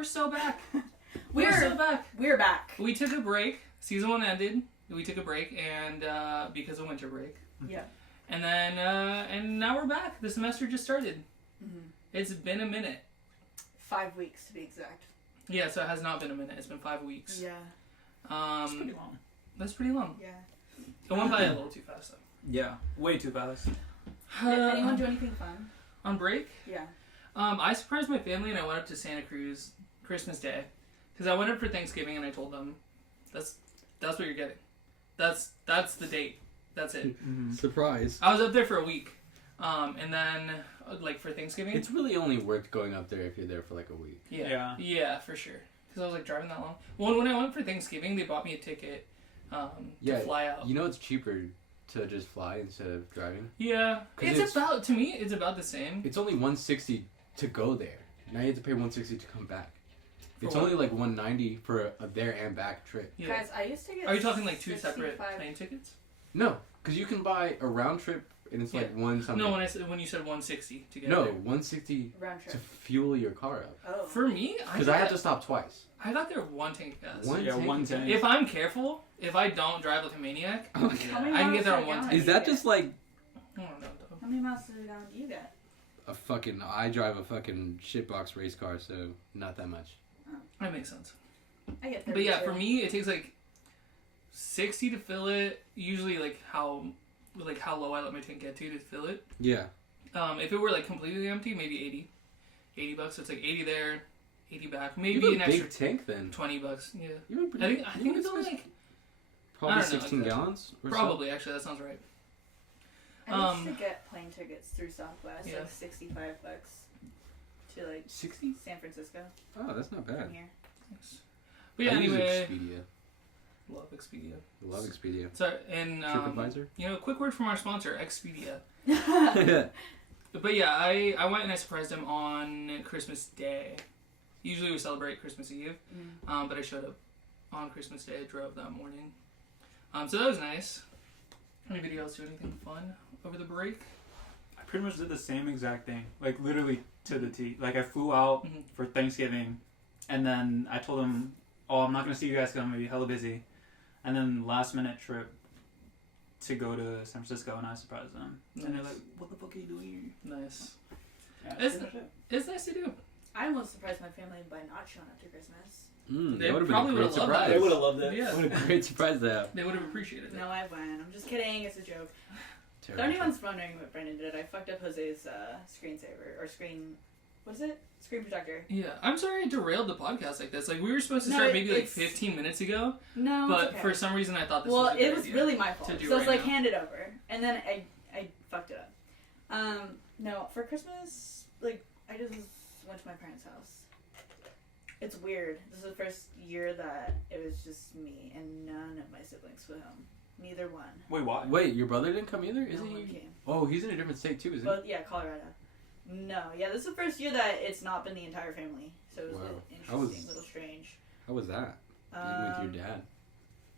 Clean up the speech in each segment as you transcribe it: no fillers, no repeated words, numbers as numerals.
we're so back. We're so back. We're back. We took a break. Season 1 ended. We took a break, and because of winter break. Yeah. And then, and now we're back. The semester just started. Mm-hmm. It's been a minute. 5 weeks to be exact. Yeah, so it has not been a minute. It's been 5 weeks. Yeah. That's pretty long. That's pretty long. Yeah. It went by a little too fast, though. Yeah, way too fast. Did anyone do anything fun? On break? Yeah. I surprised my family and I went up to Santa Cruz Christmas Day. Because I went up for Thanksgiving and I told them, that's what you're getting. That's the date. That's it. Mm-hmm. Surprise. I was up there for a week. And then, like, for Thanksgiving. It's really only worth going up there if you're there for like a week. Yeah. Yeah, for sure. Because I was, like, driving that long. Well, when I went for Thanksgiving, they bought me a ticket to fly out. You know it's cheaper to just fly instead of driving? Yeah. It's about, to me, it's about the same. It's only $160 to go there. Now you have to pay $160 to come back. It's what? only like $190 for a there and back trip. Yeah. Guys, I used to get Are you talking, like, two 65 separate plane tickets? No, because you can buy a round trip and it's like one something. No, when you said 160 to get No, there. $160 round trip. to fuel your car up. Oh. For me, Because I had to stop twice. I got there one tank of gas. One tank. If I'm careful, if I don't drive like a maniac, How many I can miles get there on per one gallon tank. do Is you that get? just like I don't know though. How many miles per gallon do you get? I drive a fucking shitbox race car, so not that much. That makes sense. I get 32. But yeah, for me, it takes like 60 to fill it. Usually, like how low I let my tank get to fill it. Yeah. If it were like completely empty, maybe $80. So it's like 80 there, 80 back. You Maybe have an a extra big tank then. $20. Yeah. You have a I think it's only like probably I don't know 16 exactly. gallons. Or probably actually that sounds right. I used to get plane tickets through Southwest, Yeah. like $65 to like So. 60? San Francisco Oh, that's not from bad. here. Thanks. But yeah, I use anyway, Expedia. love Expedia. I love Expedia. So and TripAdvisor. you know, a quick word from our sponsor, Expedia. Yeah. But yeah, I went and I surprised him on Christmas Day. Usually we celebrate Christmas Eve, but I showed up on Christmas Day. I drove that morning, so that was nice. Anybody else do anything fun over the break? I pretty much did the same exact thing, like literally to the T. Like I flew out for Thanksgiving, and then I told them, "Oh, I'm not gonna see you guys because I'm gonna be hella busy." And then last minute trip to go to San Francisco, and I surprised them, and they're like, "What the fuck are you doing here?" Nice. Yeah, It's- pretty much it. It's nice to do. I almost surprised my family by not showing up to Christmas. They That would have been probably a great would've loved surprise. that. They would have loved it. Yeah. What a great surprise to have. They would have appreciated it. No, I went. I'm just kidding. It's a joke. If Terrible. anyone's wondering what Brandon did, I fucked up Jose's screensaver or screen. What is it? Screen protector. Yeah, I'm sorry I derailed the podcast like this. Like we were supposed to No, start maybe like it's- 15 minutes ago, No, but it's okay. for some reason I thought this well, was a good it was idea really my fault. to do So I was right like, now. hand it over, and then I fucked it up. No, for Christmas, like I just went to my parents' house. It's weird. This is the first year that it was just me and none of my siblings flew home. Neither one. Wait, why? Wait, your brother didn't come either? No Isn't one he? came. Oh, he's in a different state too, isn't But yeah, Colorado. No, yeah, this is the first year that it's not been the entire family, so it was Wow. interesting, a little strange. he? How was that? Even with your dad.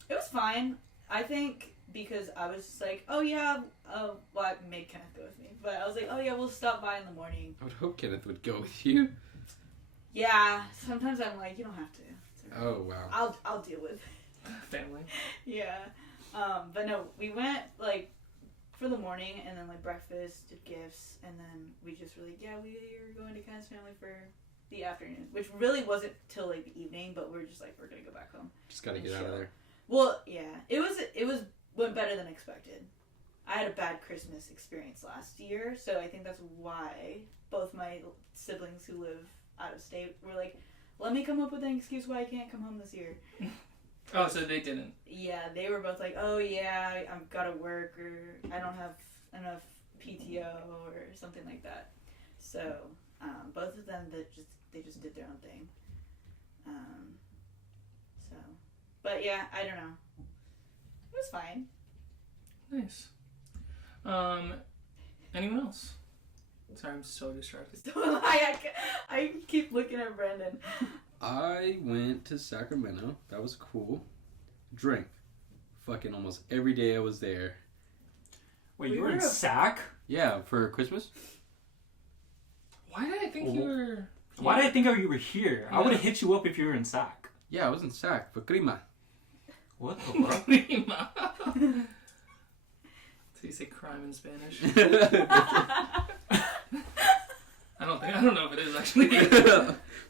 It was fine. I think because I was just like, oh yeah, well, I made Kenneth go with me, but I was like, oh yeah, we'll stop by in the morning. I would hope Kenneth would go with you. Yeah, sometimes I'm like, you don't have to. It's all right. Oh, wow. I'll deal with it. family. Yeah. But no, we went like for the morning and then like breakfast, did gifts, and then we just were like, yeah, we are going to Kenneth's family for the afternoon, which really wasn't till like the evening, but we're just like, we're gonna go back home. Just gotta get out of there. Well, yeah, it was went better than expected. I had a bad Christmas experience last year, so I think that's why both my siblings who live out of state were like, let me come up with an excuse why I can't come home this year. Oh, so they didn't. Yeah, they were both like, oh yeah, I've got to work, or I don't have enough PTO, or something like that. So, both of them they just did their own thing. So, but yeah, I don't know. It was fine. Nice. Anyone else? Sorry, I'm so distracted. I keep looking at Brandon. I went to Sacramento. That was cool. Drank. Fucking almost every day I was there. Wait, We you were in were- Sac? Yeah, for Christmas. Why did I think you were Why did I think you were here? I Yeah. would have hit you up if you were in SAC. Yeah, I was in SAC for Grima. What the fuck? Prima. So you say crime in Spanish? I don't know if it is actually.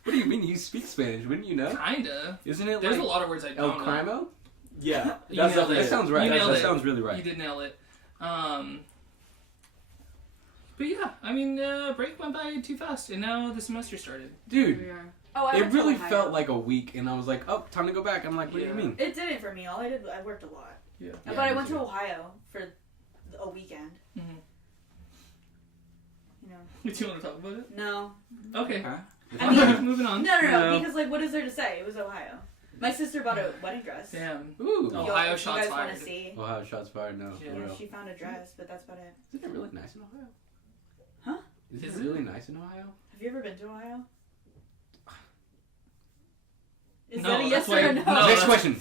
What do you mean? You speak Spanish? Wouldn't you know? Kinda. Isn't it There's like a lot of words I El don't know. Crimo? Yeah. You That's nailed definitely it. That sounds right. You nailed That it. sounds really You right. did nail it. But yeah, I mean, break went by too fast, and now the semester started. Dude, Oh, I it went to really Ohio. felt like a week, and I was like, oh, time to go back. I'm like, what do Yeah. you mean? It didn't for me. All I did, I worked a lot. Yeah. But Yeah, I me went too. to Ohio for a weekend. Mm-hmm. You know. Do you want to talk about it? No. Okay. Okay. I mean- Moving on. No, No. because like, what is there to say? It was Ohio. My sister bought a wedding dress. Damn. Ooh. Oh. Yo, Ohio if shots you guys want fired. to see? Ohio shots fired. No, Yeah. for Yeah, real. she found a dress, but that's about it. Isn't it really nice in Ohio? Huh? Is Is it it? really nice in Ohio? Have you ever been to Ohio? Is No, that a yes that's why- or a no? no. Next that's- question.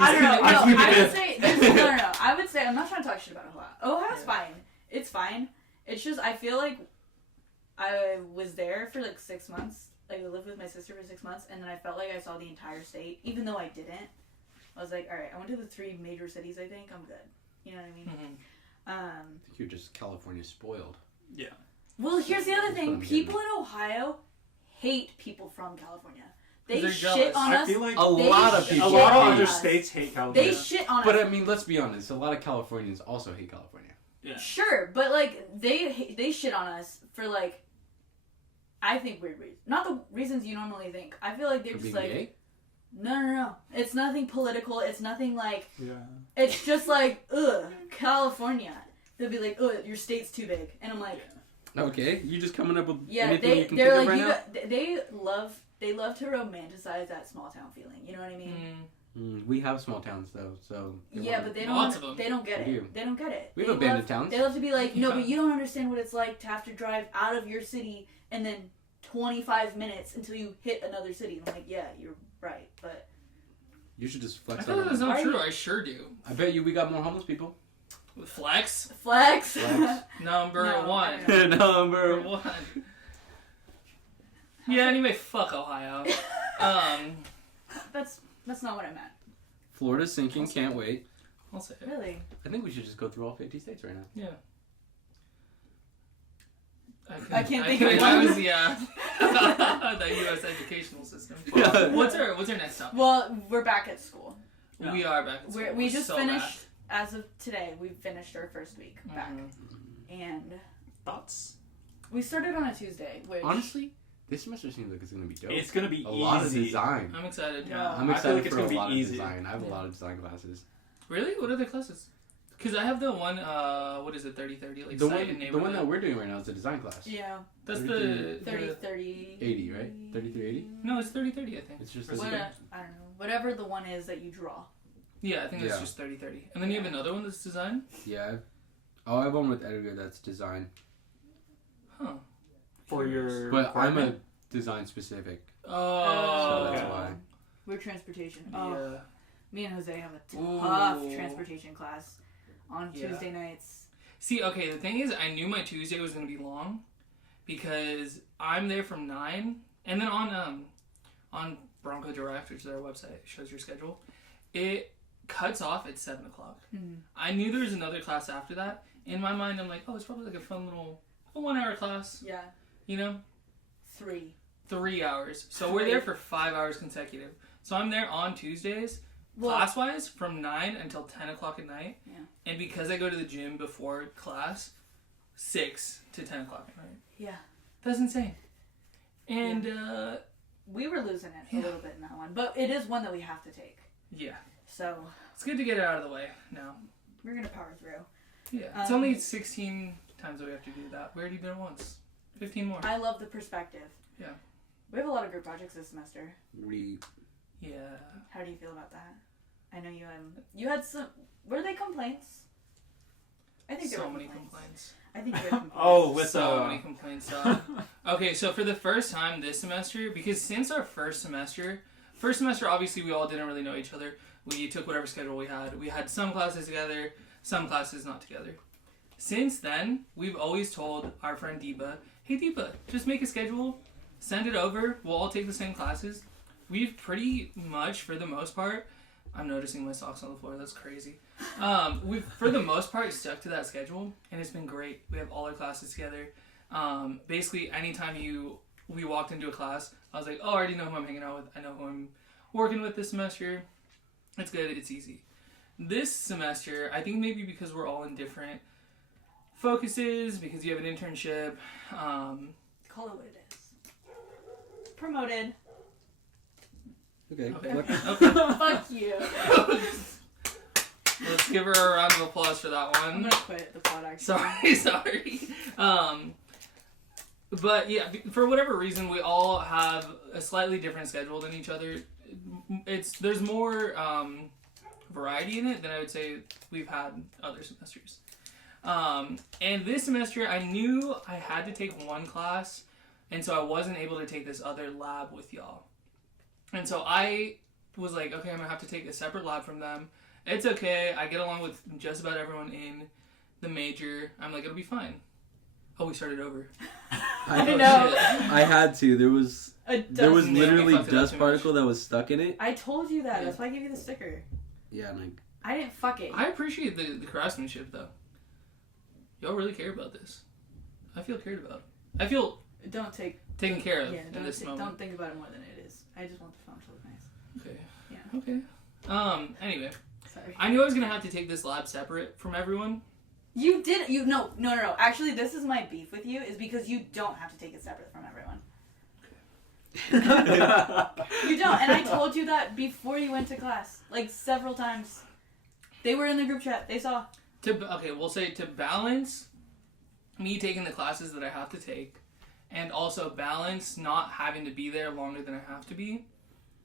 I don't know. No, I keep I it. would say no. I would say I'm not trying to talk shit about Ohio. Ohio's Yeah. fine. It's fine. It's just I feel like I was there for like 6 months. Like I lived with my sister for 6 months, and then I felt like I saw the entire state, even though I didn't. I was like, all right, I went to the 3 major cities. I think I'm good. You know what I mean? Mhm. I think you're just California spoiled. Yeah. Well, here's the other That's what thing. I'm People in Ohio hate people from California. They 'Cause they're shit jealous. on I us. feel like A lot of shit people. a lot of on other us. states hate They California. shit on But us. I mean, let's be honest. A lot of Californians also hate California. Yeah. Sure, but like they shit on us for like I think weird reasons. Not the reasons you normally think. I feel like they're For just being like gay? no. It's nothing political. It's nothing like Yeah. it's just like California. They'll be like your state's too big, and I'm like Okay, you just coming up with yeah. anything you They can they're think like of right now? they love to romanticize that small town feeling. You know what I mean? We have small towns though, so Yeah, but they don't. Lots of them. They don't get We it. do. They don't get it. we They have abandoned love- towns. They love to be like, no, Yeah. but you don't understand what it's like to have to drive out of your city and then 25 minutes until you hit another city. And I'm like, yeah, you're right, but You should just I flex feel like out. that's not Why- true. I sure do. I bet you we got more homeless people. Flex flex. Flex. number No, one. I don't Number Number. one. Yeah. Anyway, fuck Ohio. that's not what I meant. Florida's sinking. Can't wait. I'll say it. Really? I think we should just go through all 50 states right now. Yeah. I can't think of of that one. was the U.S. educational system. Yeah. What's our next topic? Well, we're back at school. Yeah. We are back. At school. We We're just so finished as of today. We finished our first week back. back, Mhm. and Thoughts? we started on a Tuesday. Which Honestly, this semester seems like it's gonna be dope. It's gonna be a easy. lot of design. I'm excited. Yeah. I'm I excited feel like it's for gonna a be lot easy. of design. I have Yeah. a lot of design classes. Really? What are the classes? Because I have the one. What is it? 30-30, like The site and one, the neighborhood. one that we're doing right now is a design class. yeah, That's 30, 30, 80, right? 3380? No, it's 30-30, I think. It's just Or the is it- same. I don't know. Whatever the one is that you draw. Yeah, I think it's Yeah. just 30-30. And then you have Yeah. another one that's design? Yeah. I have one with Edgar that's design, Huh. For your but I'm a requirement? design specific. Oh. So that's okay. why. We're transportation. Oh, Yeah. me and Jose have a tough Ooh. transportation class on Yeah. Tuesday nights. See, okay, the thing is, I knew my Tuesday was going to be long because I'm there from 9, and then on Bronco Direct, which is our website, it shows your schedule, it cuts off at 7 o'clock. Mm-hmm. I knew there was another class after that. In my mind, I'm like, oh, it's probably like a fun little 1-hour class, Yeah, you know? 3. 3 hours. So we're there for 5 hours consecutive. So I'm there on Tuesdays, Well, class-wise, from 9 until 10 o'clock at night. Yeah. And because I go to the gym before class, 6 to 10 o'clock at night. yeah, That's insane. And, we were losing it Yeah. a little bit in that one, but it is one that we have to take. yeah. So It's good to get it out of the way now. we're gonna power through. Yeah. It's only 16 times that we have to do that. We already did it once. 15 more. I love the perspective. Yeah. We have a lot of group projects this semester. Yeah. How do you feel about that? I know you had some. Were they complaints? I think there So were many complaints. complaints. I think there were complaints. Oh, with So many complaints. Okay, so for the first time this semester, because since our first semester obviously we all didn't really know each other. We took whatever schedule we had. We had some classes together, some classes not together. Since then, we've always told our friend Deepa, hey Deepa, just make a schedule send it over. We'll all take the same classes. We've pretty much, for the most part, I'm noticing my socks on the floor. That's crazy. We've, for the most part, stuck to that schedule, and it's been great. We have all our classes together. Basically, anytime we walked into a class, I was like, oh, I already know who I'm hanging out with. I know who I'm working with this semester. It's good. It's easy. This semester, I think maybe because we're all in different focuses, because you have an internship. Call it what it is. Promoted. Okay. Okay. Fuck you. Let's give her a round of applause for that I'm one. gonna quit the pod actually. Sorry. But yeah, for whatever reason, we all have a slightly different schedule than each other. There's more variety in it than I would say we've had other semesters. And this semester, I knew I had to take one class, and so I wasn't able to take this other lab with y'all. And so I was like, okay, I'm gonna have to take a separate lab from them. It's okay. I get along with just about everyone in the major. I'm like, it'll be fine. Oh, we started over. I know. I had to. There was literally fucked it up dust too particle that was stuck in it. I told you that. That's why I gave you the sticker. Yeah, and I didn't fuck it. I appreciate the craftsmanship, though. Y'all really care about this. I feel cared about. I feel taken care of in this moment. Don't think about it more than it is. I just want the phone to look nice. Okay. Yeah. Okay. Anyway. Sorry. I knew I was going to have to take this lab separate from everyone. You did. No. Actually, this is my beef with you, is because you don't have to take it separate from everyone. You don't. And I told you that before you went to class. Like, several times. They were in the group chat. They saw. Okay, we'll say to balance me taking the classes that I have to take, and also balance not having to be there longer than I have to be,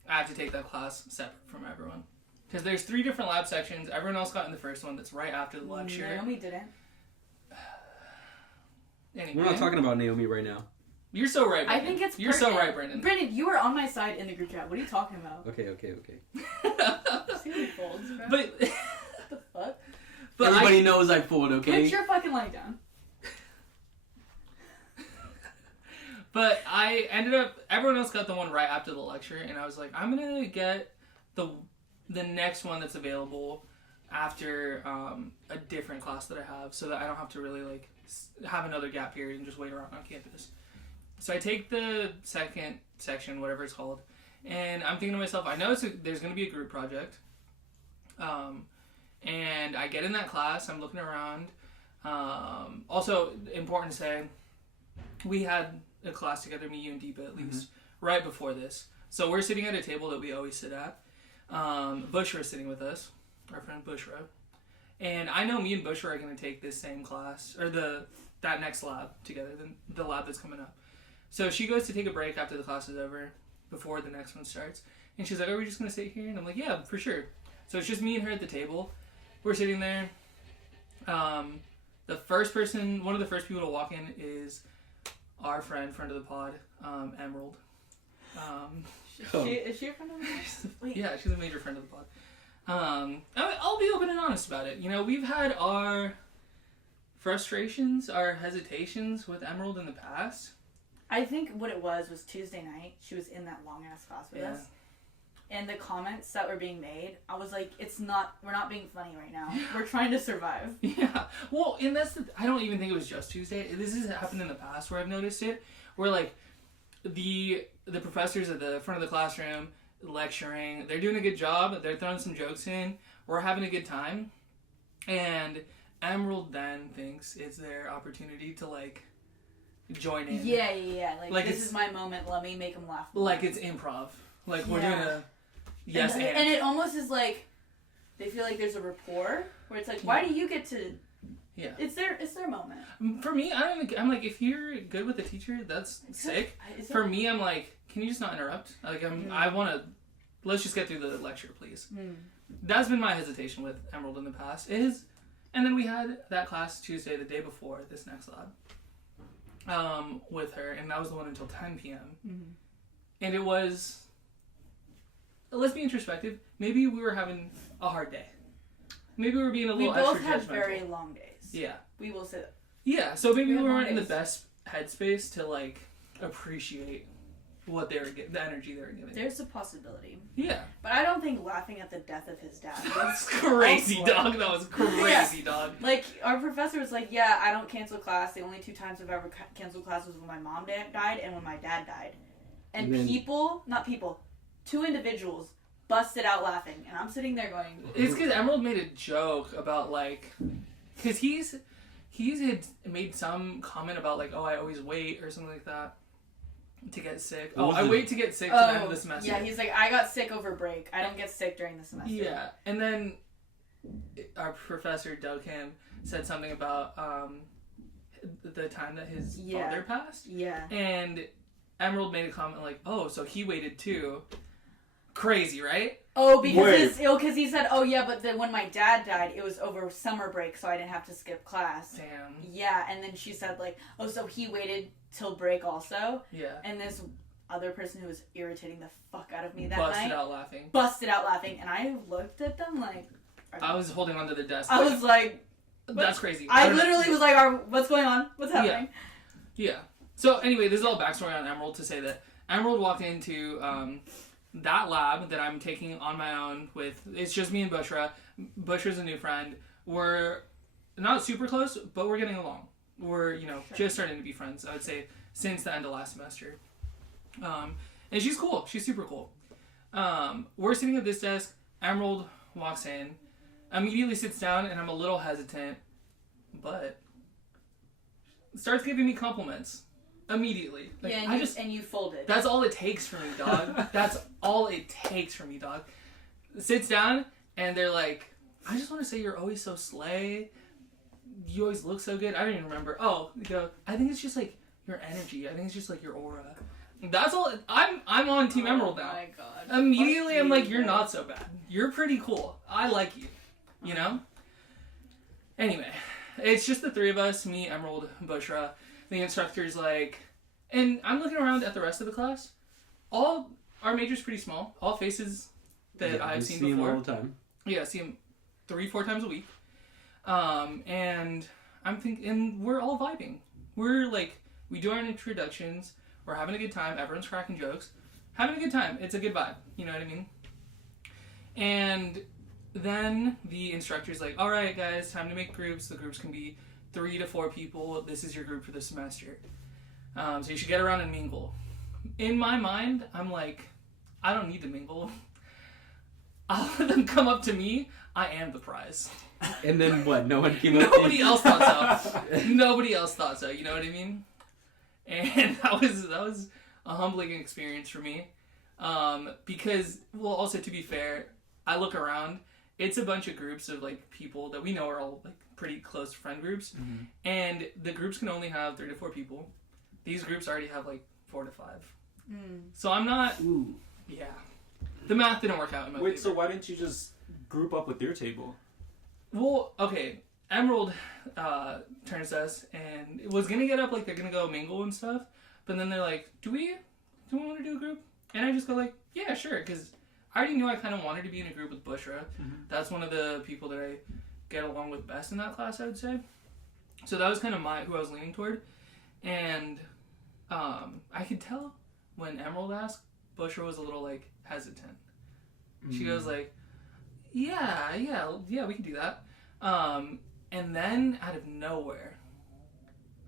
I have to take that class separate from everyone. Because there's 3 different lab sections. Everyone else got in the first one that's right after the lecture. Naomi didn't. Anyway, we're not talking about Naomi right now. You're so right, Brandon. I think it's You're so right, Brandon. Brandon, you were on my side in the group chat. What are you talking about? Okay. See me folds, bro. But... What the fuck? But Everybody knows I fooled, okay? Put your fucking leg down. But I ended up, everyone else got the one right after the lecture, and I was like, I'm gonna get the next one that's available after a different class that I have, so that I don't have to really like have another gap period and just wait around on campus. So I take the second section, whatever it's called, and I'm thinking to myself, I know there's gonna be a group project. And I get in that class, I'm looking around. Also, important to say, we had a class together, me, you, and Deepa, at least, right before this. So we're sitting at a table that we always sit at. Bushra is sitting with us, our friend Bushra. And I know me and Bushra are going to take this same class, or that next lab together, the lab that's coming up. So she goes to take a break after the class is over, before the next one starts. And she's like, are we just going to sit here? And I'm like, yeah, for sure. So it's just me and her at the table. We're sitting there. One of the first people to walk in is our friend of the pod, Emerald. Is she a friend of mine? Yeah, she's a major friend of the pod. I'll be open and honest about it. You know, we've had our frustrations, our hesitations with Emerald in the past. I think what it was Tuesday night. She was in that long ass class with us. And the comments that were being made, I was like, we're not being funny right now. We're trying to survive. Yeah. Well, and I don't even think it was just Tuesday. This has happened in the past where I've noticed it. Where, like, the professors at the front of the classroom lecturing, they're doing a good job. They're throwing some jokes in. We're having a good time. And Emerald then thinks it's their opportunity to, like, join in. Yeah. Like this is my moment. Let me make them laugh more. Like it's improv. Like, we're doing a... Yes, and it almost is like they feel like there's a rapport where it's like, why do you get to? Yeah, it's their moment. For me, I'm like, if you're good with the teacher, that's sick. For me, I'm like, can you just not interrupt? Like, I want to. Let's just get through the lecture, please. That's been my hesitation with Emerald in the past. And then we had that class Tuesday, the day before this next lab, with her, and that was the one until 10 p.m. And it was. Let's be introspective. Maybe we were having a hard day. Maybe we were being a little extra judgmental. We both had very long days. Yeah. We will say that. Yeah, so maybe we weren't in the best headspace to, like, appreciate what they were the energy they were giving. There's a possibility. Yeah. But I don't think laughing at the death of his dad That's crazy, dog. That was crazy, dog. Like, our professor was like, yeah, I don't cancel class. The only 2 times I've ever canceled class was when my mom died and when my dad died. And then, 2 individuals busted out laughing. And I'm sitting there going... It's because Emerald made a joke about, like... Because he's had made some comment about, like, oh, I always wait or something like that to get sick. Oh, I wait to get sick to the end of the semester. Yeah, he's like, I got sick over break. I don't get sick during the semester. Yeah, and then our professor, Doug Kim, said something about the time that his father passed. Yeah. And Emerald made a comment like, oh, so he waited too. Crazy, right? Oh, because he said, oh yeah, but then when my dad died, it was over summer break, so I didn't have to skip class. Damn. Yeah, and then she said like, oh, so he waited till break also. Yeah. And this other person who was irritating the fuck out of me that busted night busted out laughing, and I looked at them like. I was holding onto the desk. I was like, that's crazy. I literally was like, what's going on? What's happening? Yeah. So anyway, this is all backstory on Emerald to say that Emerald walked into that lab that I'm taking on my own with. It's just me and Bushra. Bushra's a new friend. We're not super close, but we're getting along. We're just starting to be friends. I would say since the end of last semester. And she's cool. She's super cool. We're sitting at this desk. Emerald walks in, immediately sits down, and I'm a little hesitant, but starts giving me compliments immediately. Like, yeah, and you folded. That's all it takes for me, dog. That's all it takes for me, dog. Sits down, and they're like, I just want to say you're always so slay. You always look so good. I don't even remember. Oh, they go, I think it's just like your energy. I think it's just like your aura. That's all. I'm on Team Emerald now. Oh my god. Immediately, I'm like, you're not so bad. You're pretty cool. I like you. You know? Anyway, it's just the 3 of us, me, Emerald, Bushra. The instructor's like, and I'm looking around at the rest of the class. All our major's pretty small. All faces that I've seen before. Him all the time. Yeah, I see him 3-4 times a week. And I'm thinking, we're all vibing. We're like, we do our introductions. We're having a good time. Everyone's cracking jokes. Having a good time. It's a good vibe. You know what I mean? And then the instructor's like, all right, guys, time to make groups. The groups can be 3 to 4 people. This is your group for the semester. So you should get around and mingle. In my mind, I'm like, I don't need to mingle. I'll let them come up to me. I am the prize. And then what? No one came up. Nobody else thought so. Nobody else thought so. You know what I mean? And that was a humbling experience for me. Because, well, also to be fair, I look around. It's a bunch of groups of like people that we know are all like pretty close friend groups, Mm-hmm. and the groups can only have 3 to 4 people. These groups already have like 4 to 5. So I'm not. Ooh. Yeah. The math didn't work out in my favor. So why didn't you just group up with your table? Well, okay. Emerald turns to us and was gonna get up like they're gonna go mingle and stuff, but then they're like, do we want to do a group? And I just go like, yeah, sure, because I already knew I kind of wanted to be in a group with Bushra. Mm-hmm. That's one of the people that I get along with best in that class, I would say. So that was kind of who I was leaning toward, and I could tell when Emerald asked, Bushra was a little like hesitant. She goes like, yeah, we can do that. And then out of nowhere,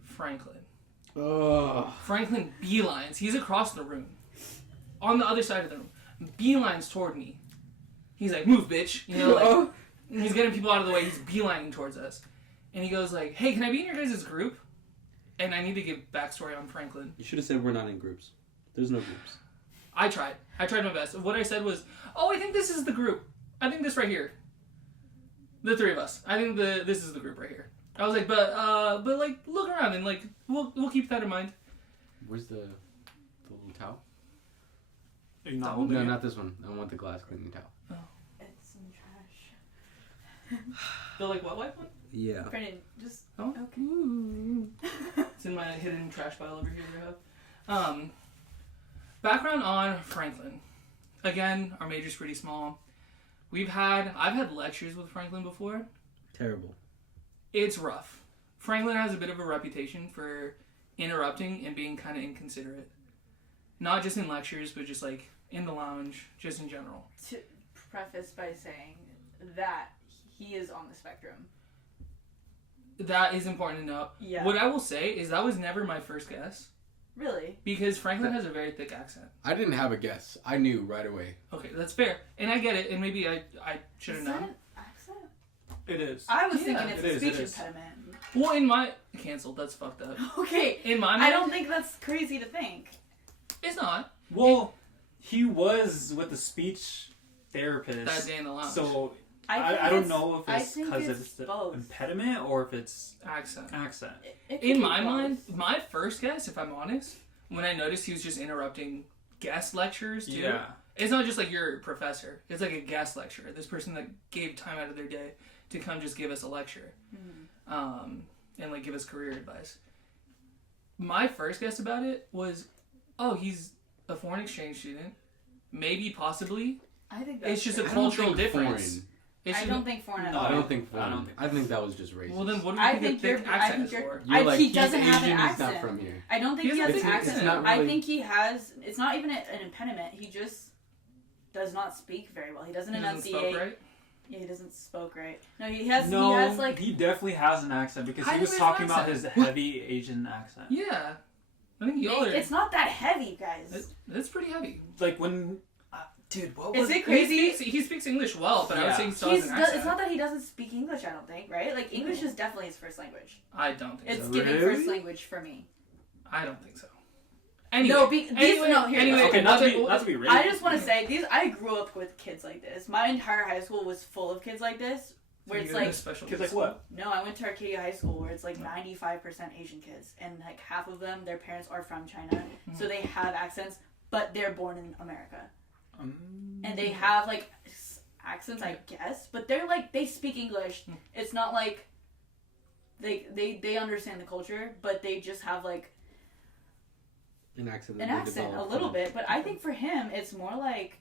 Franklin beelines. He's across the room, on the other side of the room. Beelines toward me. He's like, move, bitch. You know, like, and he's getting people out of the way. He's beelining towards us. And he goes like, hey, can I be in your guys' group? And I need to give backstory on Franklin. You should have said we're not in groups. There's no groups. I tried my best. What I said was, oh, I think this is the group. I think this right here. The 3 of us. I think this is the group right here. I was like, but like, look around and like, we'll keep that in mind. Where's the little towel? Are you not No, holding No, it? not this one. I want the glass cleaning towel. It's in trash. The like what wipe one? Yeah. Brennan, just... Oh. Okay. It's in my hidden trash pile over here that I have. Background on Franklin. Again, our major's pretty small. I've had lectures with Franklin before. Terrible. It's rough. Franklin has a bit of a reputation for interrupting and being kind of inconsiderate. not just in lectures, but just like in the lounge, just in general. To preface by saying that he is on the spectrum. That is important to know. Yeah. What I will say is that was never my first guess. Really? Because Franklin has a very thick accent. I didn't have a guess. I knew right away. Okay, that's fair. And I get it, and maybe I should have Is that known. an accent? It is. I was Yeah, thinking it's it a is, speech it is. impediment. Well, in my... Canceled, that's fucked up. Okay. In my mind... I don't think that's crazy to think. It's not. Well, he was with the speech therapist. That day in the lounge. So I I don't it's- know if I it's think because it's it's the both. impediment or if it's Accent. accent. It could In be my both. mind, my first guess, if I'm honest, when I noticed he was just interrupting guest lectures, too. Yeah. It's not just like your professor. It's like a guest lecturer. This person that gave time out of their day to come just give us a lecture. And like give us career advice. My first guess about it was, oh, he's a foreign exchange student. Maybe, possibly. I think that's It's just a crazy. cultural think difference. foreign. It's I just- don't think foreign at No, all. I don't think foreign. I don't think I think that was just racist. Well, then what do I you think think the thick you're- I accent think is you're- for? You're like, he he's doesn't have an Asian, he's accent. not from here. I don't think He he has has a an thick accent. accent. It's not I really- think he has. It's not even an impediment. He just does not speak very well. He doesn't He doesn't enunciate. spoke right? Yeah, he doesn't spoke right. No, he has. No, he has like. he definitely has an accent because How he do was his talking about his accent? heavy Asian accent. Yeah. I think y'all are... It's not that heavy, guys. It's pretty heavy. Like when, dude, what Is was it crazy? He speaks English well, but I would Yeah. say he still has an accent. It's not that he doesn't speak English. I don't think. Right? Like English is definitely his first language. I don't think It's so. giving Really? first language for me. I don't think so. Anyway, No, these- no, here- anyway, Okay, not to be what- racist. I just want to say these. I grew up with kids like this. My entire high school was full of kids like this. Where you it's go to like special Kids like school. what? no, I went to Arcadia High School where it's like 95% Asian kids, and like half of them, their parents are from China, so they have accents, but they're born in America, and they have like accents, I guess, but they're like they speak English. It's not like they understand the culture, but they just have like An accent. an that they accent a developed little from- bit. But I think for him, it's more like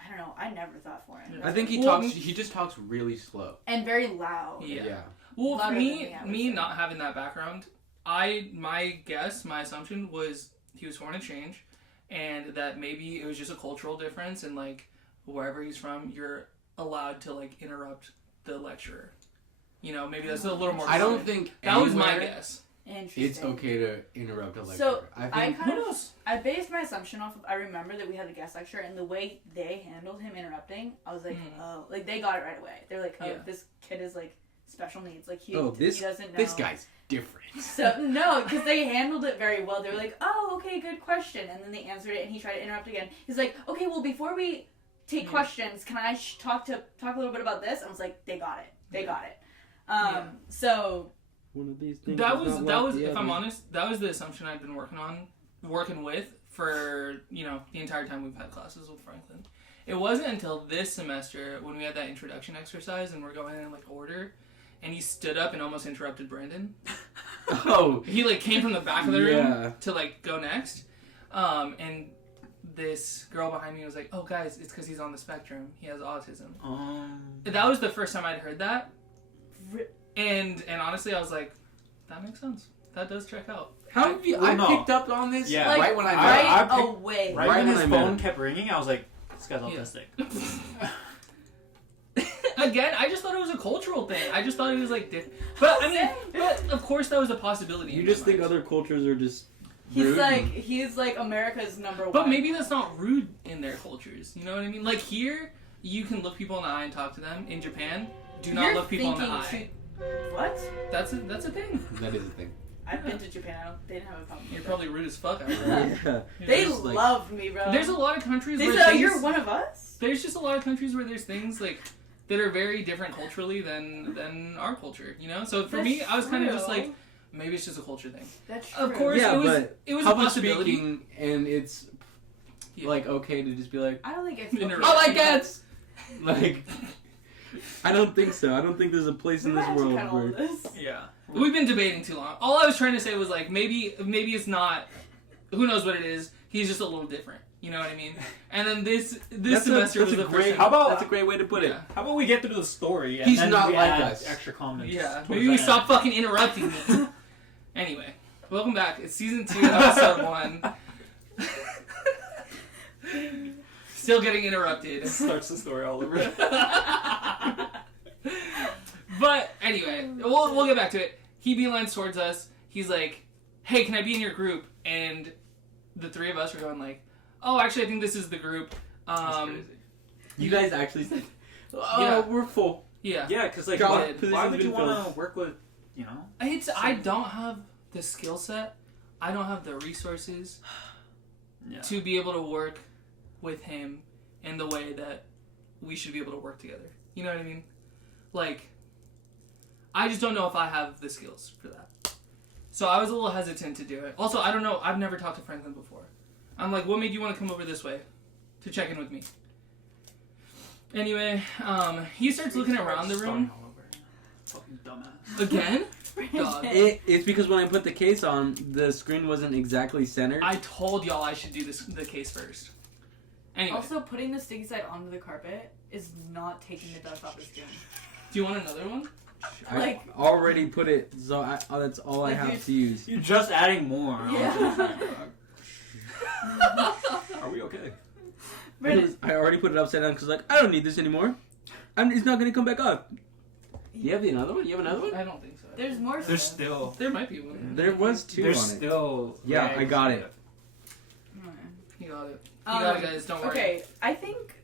I don't know. I never thought foreign. I think he Well, talks. He just talks really slow. And very loud. Yeah. Well, for Louder than me, me, I would me say. not having that background, my assumption was he was foreign exchange, and that maybe it was just a cultural difference, and like wherever he's from, you're allowed to like interrupt the lecturer. You know, maybe that's a little more. I don't common. think that was my anywhere guess. Interesting. It's okay to interrupt a lecturer. So, I I think kind Who of knows? I based my assumption off of I remember that we had a guest lecture and the way they handled him interrupting, I was like, oh, like they got it right away. They're like, oh, Yeah. this kid is like special needs. Like he this doesn't know. this guy's different. So no, because they handled it very well. They were like, oh, okay, good question, and then they answered it, and he tried to interrupt again. He's like, okay, well, before we take Yeah. questions, can I talk a little bit about this? I was like, they got it. They got it. Yeah. So One of these things. That is was not that like was the if I'm other. honest, that was the assumption I've been working with for the entire time we've had classes with Franklin. It wasn't until this semester when we had that introduction exercise and we're going in like order, and he stood up and almost interrupted Brandon. Oh, He like came from the back of the room Yeah. to like go next, and this girl behind me was like, "Oh guys, it's because he's on the spectrum. He has autism." That was the first time I'd heard that, and honestly, I was like, "That makes sense. That does check out." how have you? Well, I no. picked up on this Yeah. like right when I met. right I picked- away. Right, Right when when his I met phone him. kept ringing, I was like, this guy's Yeah. autistic. Again, I just thought it was a cultural thing. I just thought it was like different. But I mean, but of course that was a possibility. You in just my think mind. other cultures are just He's rude? he's like America's number one. But maybe that's not rude in their cultures. You know what I mean? Like here, you can look people in the eye and talk to them. In Japan, do not You're look people in the eye. thinking what? That's a thing. That is a thing. I've been to Japan. They didn't have a problem. You're with probably rude as fuck. Yeah. They Just like- loved me, bro. There's a lot of countries They where said, "Oh, things, you're one of us." there's just a lot of countries where there's things like that are very different culturally than our culture. You know, so for That's me, I was kind of just true. like, maybe it's just a culture thing. That's true. Of course, Yeah, it was but it was a public possibility. speaking, and it's Yeah. like okay to just be like, I don't think it's. Interrupt. oh, I guess. Like, I don't think so. I don't think there's a place in We this might have to world cut all where. of this. Yeah. We've been debating too long. All I was trying to say was like maybe it's not. Who knows what it is? He's just a little different. You know what I mean? And then this semester was the first time. How about That's a great way to put it. Yeah. How about we get through the story and He's then not we like add us. extra comments. Yeah. towards Maybe the we end. stop fucking interrupting me. Anyway, welcome back. It's season 2, episode 1. Still getting interrupted. Starts the story all over. But anyway, we'll get back to it. He beelines towards us. He's like, hey, can I be in your group? And the three of us are going like, oh, actually, I think this is the group. That's crazy. You guys actually said, oh, Yeah. we're full. Yeah. Yeah, because like, Job why would you position's been want to filled. work with, you know? I don't have the skill set. I don't have the resources Yeah. to be able to work with him in the way that we should be able to work together. You know what I mean? Like, I just don't know if I have the skills for that. So I was a little hesitant to do it. Also, I don't know. I've never talked to Franklin before. I'm like, what made you want to come over this way to check in with me? Anyway, he starts looking around the room. Starting all over. Fucking dumbass. Again? Dog. It's because when I put the case on, the screen wasn't exactly centered. I told y'all I should do the case first. Anyway, Also, putting the sticky side onto the carpet is not taking the dust off the skin. do you want another one? I like- already put it, so that's all I Like have you're- to use. You're just adding more. Yeah. Are we okay? Brandon, I already put it upside down because I don't need this anymore. It's not going to come back up. Do you have another one? You have another one? I don't think so. there's more There's stuff. still. There might be one. There was two There's on it. still. Yeah, I rags got with it. You got it. You got it, guys. Don't worry. Okay, I think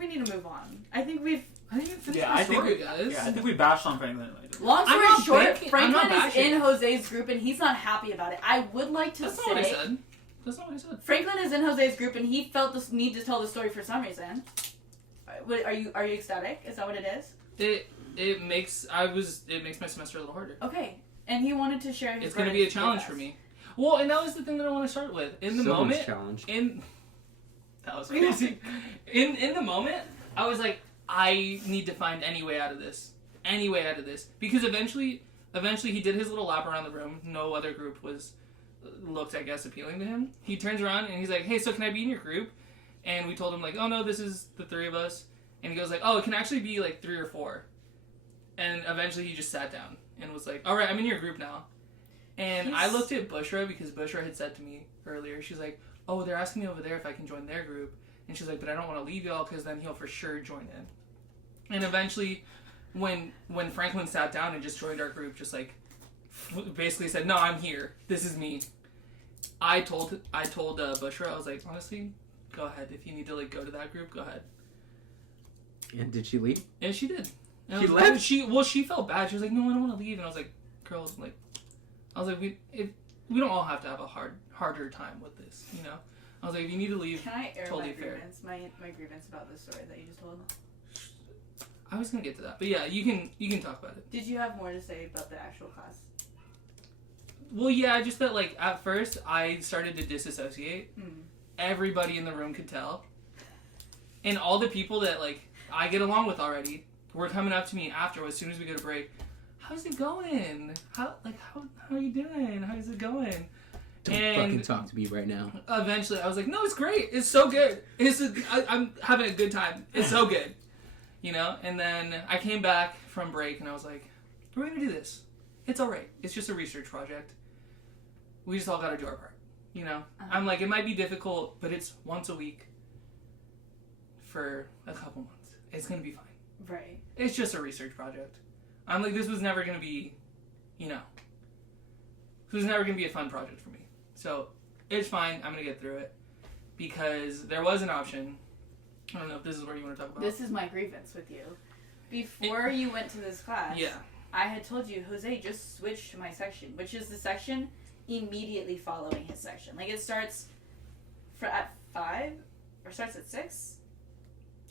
we need to move on. I think we've. I didn't even finish Yeah, my I think story, we, guys. yeah, I think we bashed on Franklin. Later. Long I'm story not short, bashing- I'm not Franklin is bashing. in Jose's group and he's not happy about it. I would like to That's say not what I said. That's not what I said. Franklin is in Jose's group and he felt this need to tell the story for some reason. Are you ecstatic? Is that what it is? It makes my semester a little harder. Okay, and he wanted to share his. It's gonna be a burdens with challenge us. for me. Well, and that was the thing that I want to start with. In the Someone's moment, challenged. that was crazy. in the moment, I was like, I need to find any way out of this. Any way out of this. Because eventually he did his little lap around the room. No other group looked, I guess, appealing to him. He turns around and he's like, hey, so can I be in your group? And we told him, like, oh, no, this is the three of us. And he goes, like, oh, it can actually be, like, 3 or 4. And eventually he just sat down and was like, all right, I'm in your group now. And I looked at Bushra because Bushra had said to me earlier, she's like, oh, they're asking me over there if I can join their group. And she's like, but I don't want to leave y'all because then he'll for sure join in. And eventually, when Franklin sat down and just joined our group, just like basically said, no, I'm here. This is me. I told Bushra, I was like, honestly, go ahead. If you need to like go to that group, go ahead. And did she leave? And she did. And She I was left? Well, she felt bad. She was like, no, I don't want to leave. And I was like, girls, like, we don't all have to have a harder time with this, you know. I was like, if you need to leave, Can I air totally my fair. grievance? My grievance about this story that you just told. I was gonna get to that, but yeah, you can talk about it. Did you have more to say about the actual class? Well, yeah, just that like at first I started to disassociate. Everybody in the room could tell, and all the people that like I get along with already were coming up to me after as soon as we go to break. How's it going? How are you doing? How's it going? Don't fucking talk to me right now. Eventually, I was like, no, it's great. It's so good. I'm having a good time. It's so good. You know? And then I came back from break and I was like, we're going to do this. It's all right. It's just a research project. We just all got to do our part. You know? I'm like, it might be difficult, but it's once a week for a couple months. It's going to be fine. Right. It's just a research project. I'm like, this was never going to be, you know, this was never going to be a fun project for me. So, it's fine. I'm going to get through it. Because there was an option. I don't know if this is where you want to talk about. This is my grievance with you. Before you went to this class, Yeah. I had told you, Jose, just switch to my section, which is the section immediately following his section. Like, it starts at 5, or starts at 6.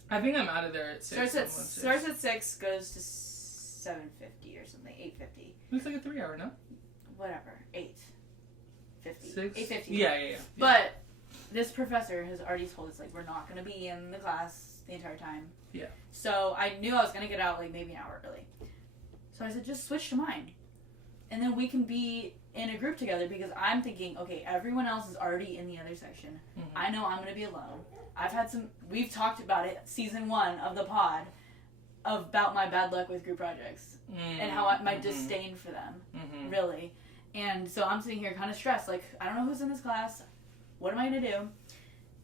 I think I'm out of there at 6. Starts at 6, goes to 7:50 or something, 8:50. Looks like a 3 hour, no? Whatever, 8:50. 6? 8:50. Yeah. But this professor has already told us, like, we're not going to be in the class the entire time. Yeah. So I knew I was going to get out, like, maybe an hour early. So I said, just switch to mine. And then we can be in a group together because I'm thinking, okay, everyone else is already in the other section. Mm-hmm. I know I'm going to be alone. We've talked about it, season 1 of the pod, about my bad luck with group projects. And how my disdain for them, really. And so I'm sitting here kind of stressed, like, I don't know who's in this class. What am I going to do?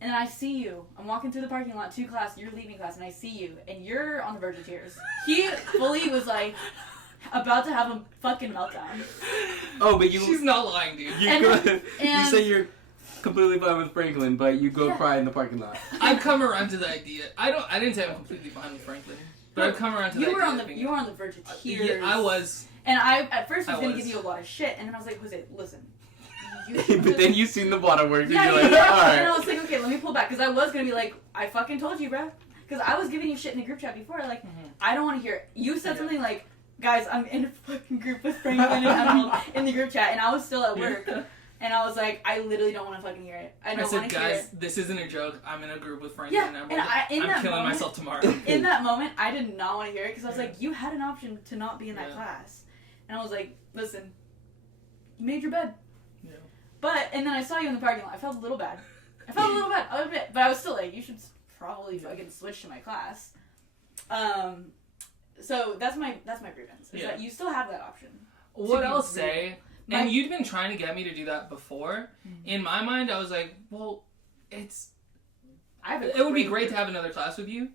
And then I see you. I'm walking through the parking lot to class. You're leaving class, and I see you, and you're on the verge of tears. He fully was like about to have a fucking meltdown. Oh, but you. She's not lying, dude. You, And- you say you're completely fine with Franklin, but you go cry in the parking lot. I've come around to the idea. I didn't say I'm completely fine with Franklin, but I've come around to the You were idea. on of the being- you were on the verge of tears. Yeah, I was. And I at first was I gonna was. give you a lot of shit, and then I was like, Jose, listen. But then you seen the bottom work, and Yeah, you're like, yeah. alright. And I was like, okay, let me pull back, because I was gonna be like, I fucking told you, bro. Because I was giving you shit in the group chat before, like, I don't want to hear it. You said something like, guys, I'm in a fucking group with Franklin and Emerald in the group chat, and I was still at work. And I was like, I literally don't want to fucking hear it. I don't said, want to hear it. guys, this isn't a joke. I'm in a group with Franklin Yeah, and and Emerald. in I'm that killing moment, myself tomorrow. In that moment, I did not want to hear it, because I was like, you had an option to not be in that Yeah. class. And I was like, listen, you made your bed. Yeah. But, and then I saw you in the parking lot. I felt a little bad. I'll admit. But I was still like, you should probably fucking switch to my class. So that's my grievance. Is that you still have that option. What be I'll rude. say, My- and you'd been trying to get me to do that before. Mm-hmm. In my mind, I was like, well, it would be great to have another class with you.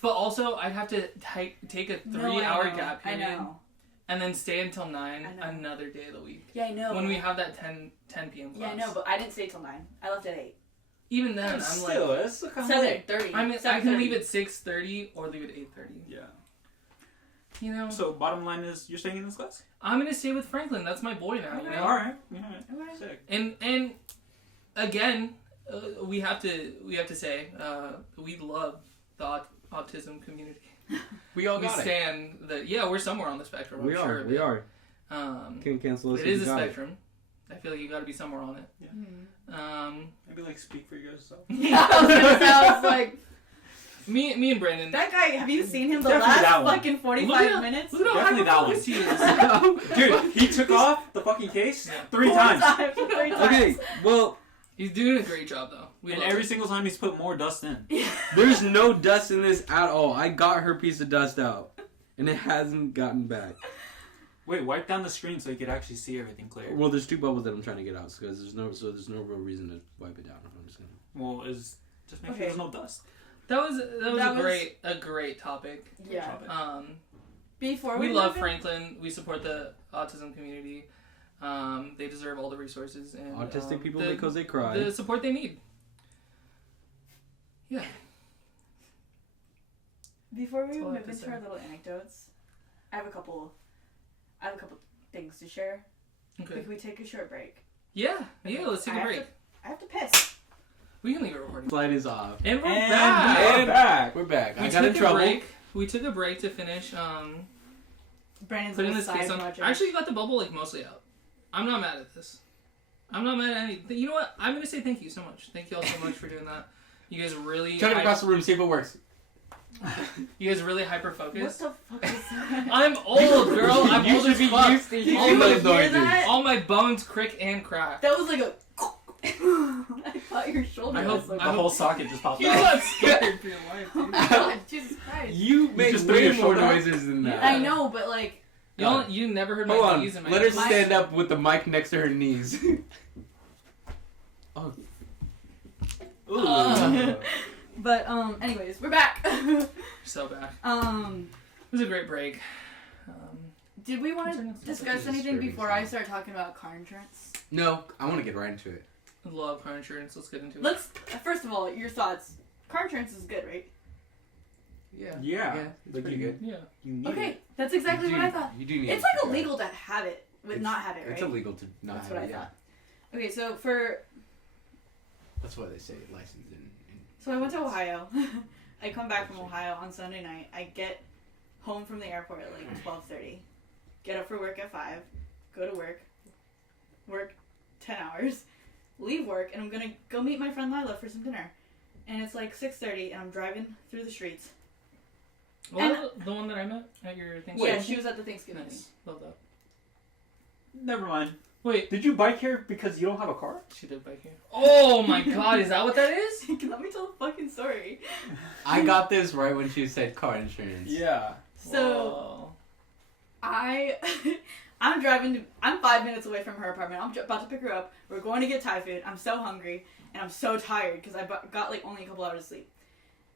But also, I'd have to take a 3-hour gap I period know. and then stay until 9 I know. another day of the week. Yeah, I know. When we have that 10 p.m. class. Yeah, I know, but I didn't stay till 9. I left at 8. Even then, I'm Still, like, that's kind of late. 7:30. I mean, I can leave at 6:30 or leave at 8:30. Yeah. You know, So bottom line is, you're staying in this class? I'm gonna stay with Franklin. That's my boy now. You know. Alright. Yeah. Okay. Sick. And again, we have to say we love the autism community. We all We got it. stand that we're somewhere on the spectrum. I'm We sure are. of We it. are. Can't cancel us. It if is you a got it. spectrum. I feel like you got to be somewhere on it. Maybe like speak for yourself. Yeah, I was gonna say, I was like, Me and Brandon. that guy, have you seen him the Definitely that last one. fucking 45 Look at- minutes? Look at how Definitely that one. hyper-focused he is. Dude, he took off the fucking case 3 Four times. Three times. Okay, well, He's doing a great job though. We And love every it. single time he's put more dust in. there's no dust in this at all. I got her piece of dust out, and it hasn't gotten back. Wait, wipe down the screen so you could actually see everything clear. Well, there's 2 bubbles that I'm trying to get out, because there's no real reason to wipe it down. I'm just gonna. Well, just make sure there's no dust. That was That was- a great topic. Yeah. Before We we love move in- Franklin. We support the autism community. They deserve all the resources and Autistic people the, because they cry. the support they need. Yeah. Before we That's all I move have to into say. our little anecdotes, I have a couple things to share. Okay. Can we take a short break? Yeah. Let's take a break. I have to piss. We can leave it recording. Slide is off. And we're And back. we're back. We're back. We I got in took a trouble. break. We took a break to finish Brandon's putting little this case side on. project. Actually, you got the bubble like mostly out. I'm not mad at this. I'm not mad at anything. You know what? I'm gonna say thank you so much. Thank you all so much for doing that. You guys really. Turn it across the room, see if it works. You guys really hyper What focused. the fuck is that? I'm old, girl. I'm You old should as be fuck. used to Did hearing you those hear noises. that? All my bones crick and crack. That was like a. I thought your shoulder I was hope- like. The whole socket just popped You're out. not scared for your life, dude. God, Jesus Christ. You make just threw way your more shoulder out? noises than that. Yeah. I know, but like. You never heard Hold my on. knees and my Let her knees. stand up with the mic next to her knees. Oh. Ugh. But anyways, we're back. So back. um, It was a great break. did we want What's our to next discuss topic? anything Disturbing before I sound. start talking about car insurance? No, I want to get right into it. Love car insurance. Let's get into it. Let's first of all, your thoughts. Car insurance is good, right? Yeah. Yeah. It's Like pretty you- good. Yeah. You need Okay, it. that's exactly You what do- I thought. You do need It's it. like illegal to have it with not have it, right? It's illegal to not That's have what I it, yeah. thought. Okay, so for That's why they say licensed in. so I went to Ohio. I come back from Ohio on Sunday night. I get home from the airport at like 12:30. Get up for work at 5. Go to work 10 hours. Leave work, and I'm gonna go meet my friend Lila for some dinner. And it's like 6:30, and I'm driving through the streets. Well, the one that I met at your Thanksgiving. Yeah, she was at the Thanksgiving thing. Nice. Love that. Never mind. Wait, Did you bike here because you don't have a car? she did bike here. Oh my god, is that what that is? Let me tell the fucking story. I got this right when she said car insurance. Yeah. So Whoa. I I'm 5 minutes away from her apartment. I'm about to pick her up. We're going to get Thai food. I'm so hungry and I'm so tired because I got like only a couple hours of sleep.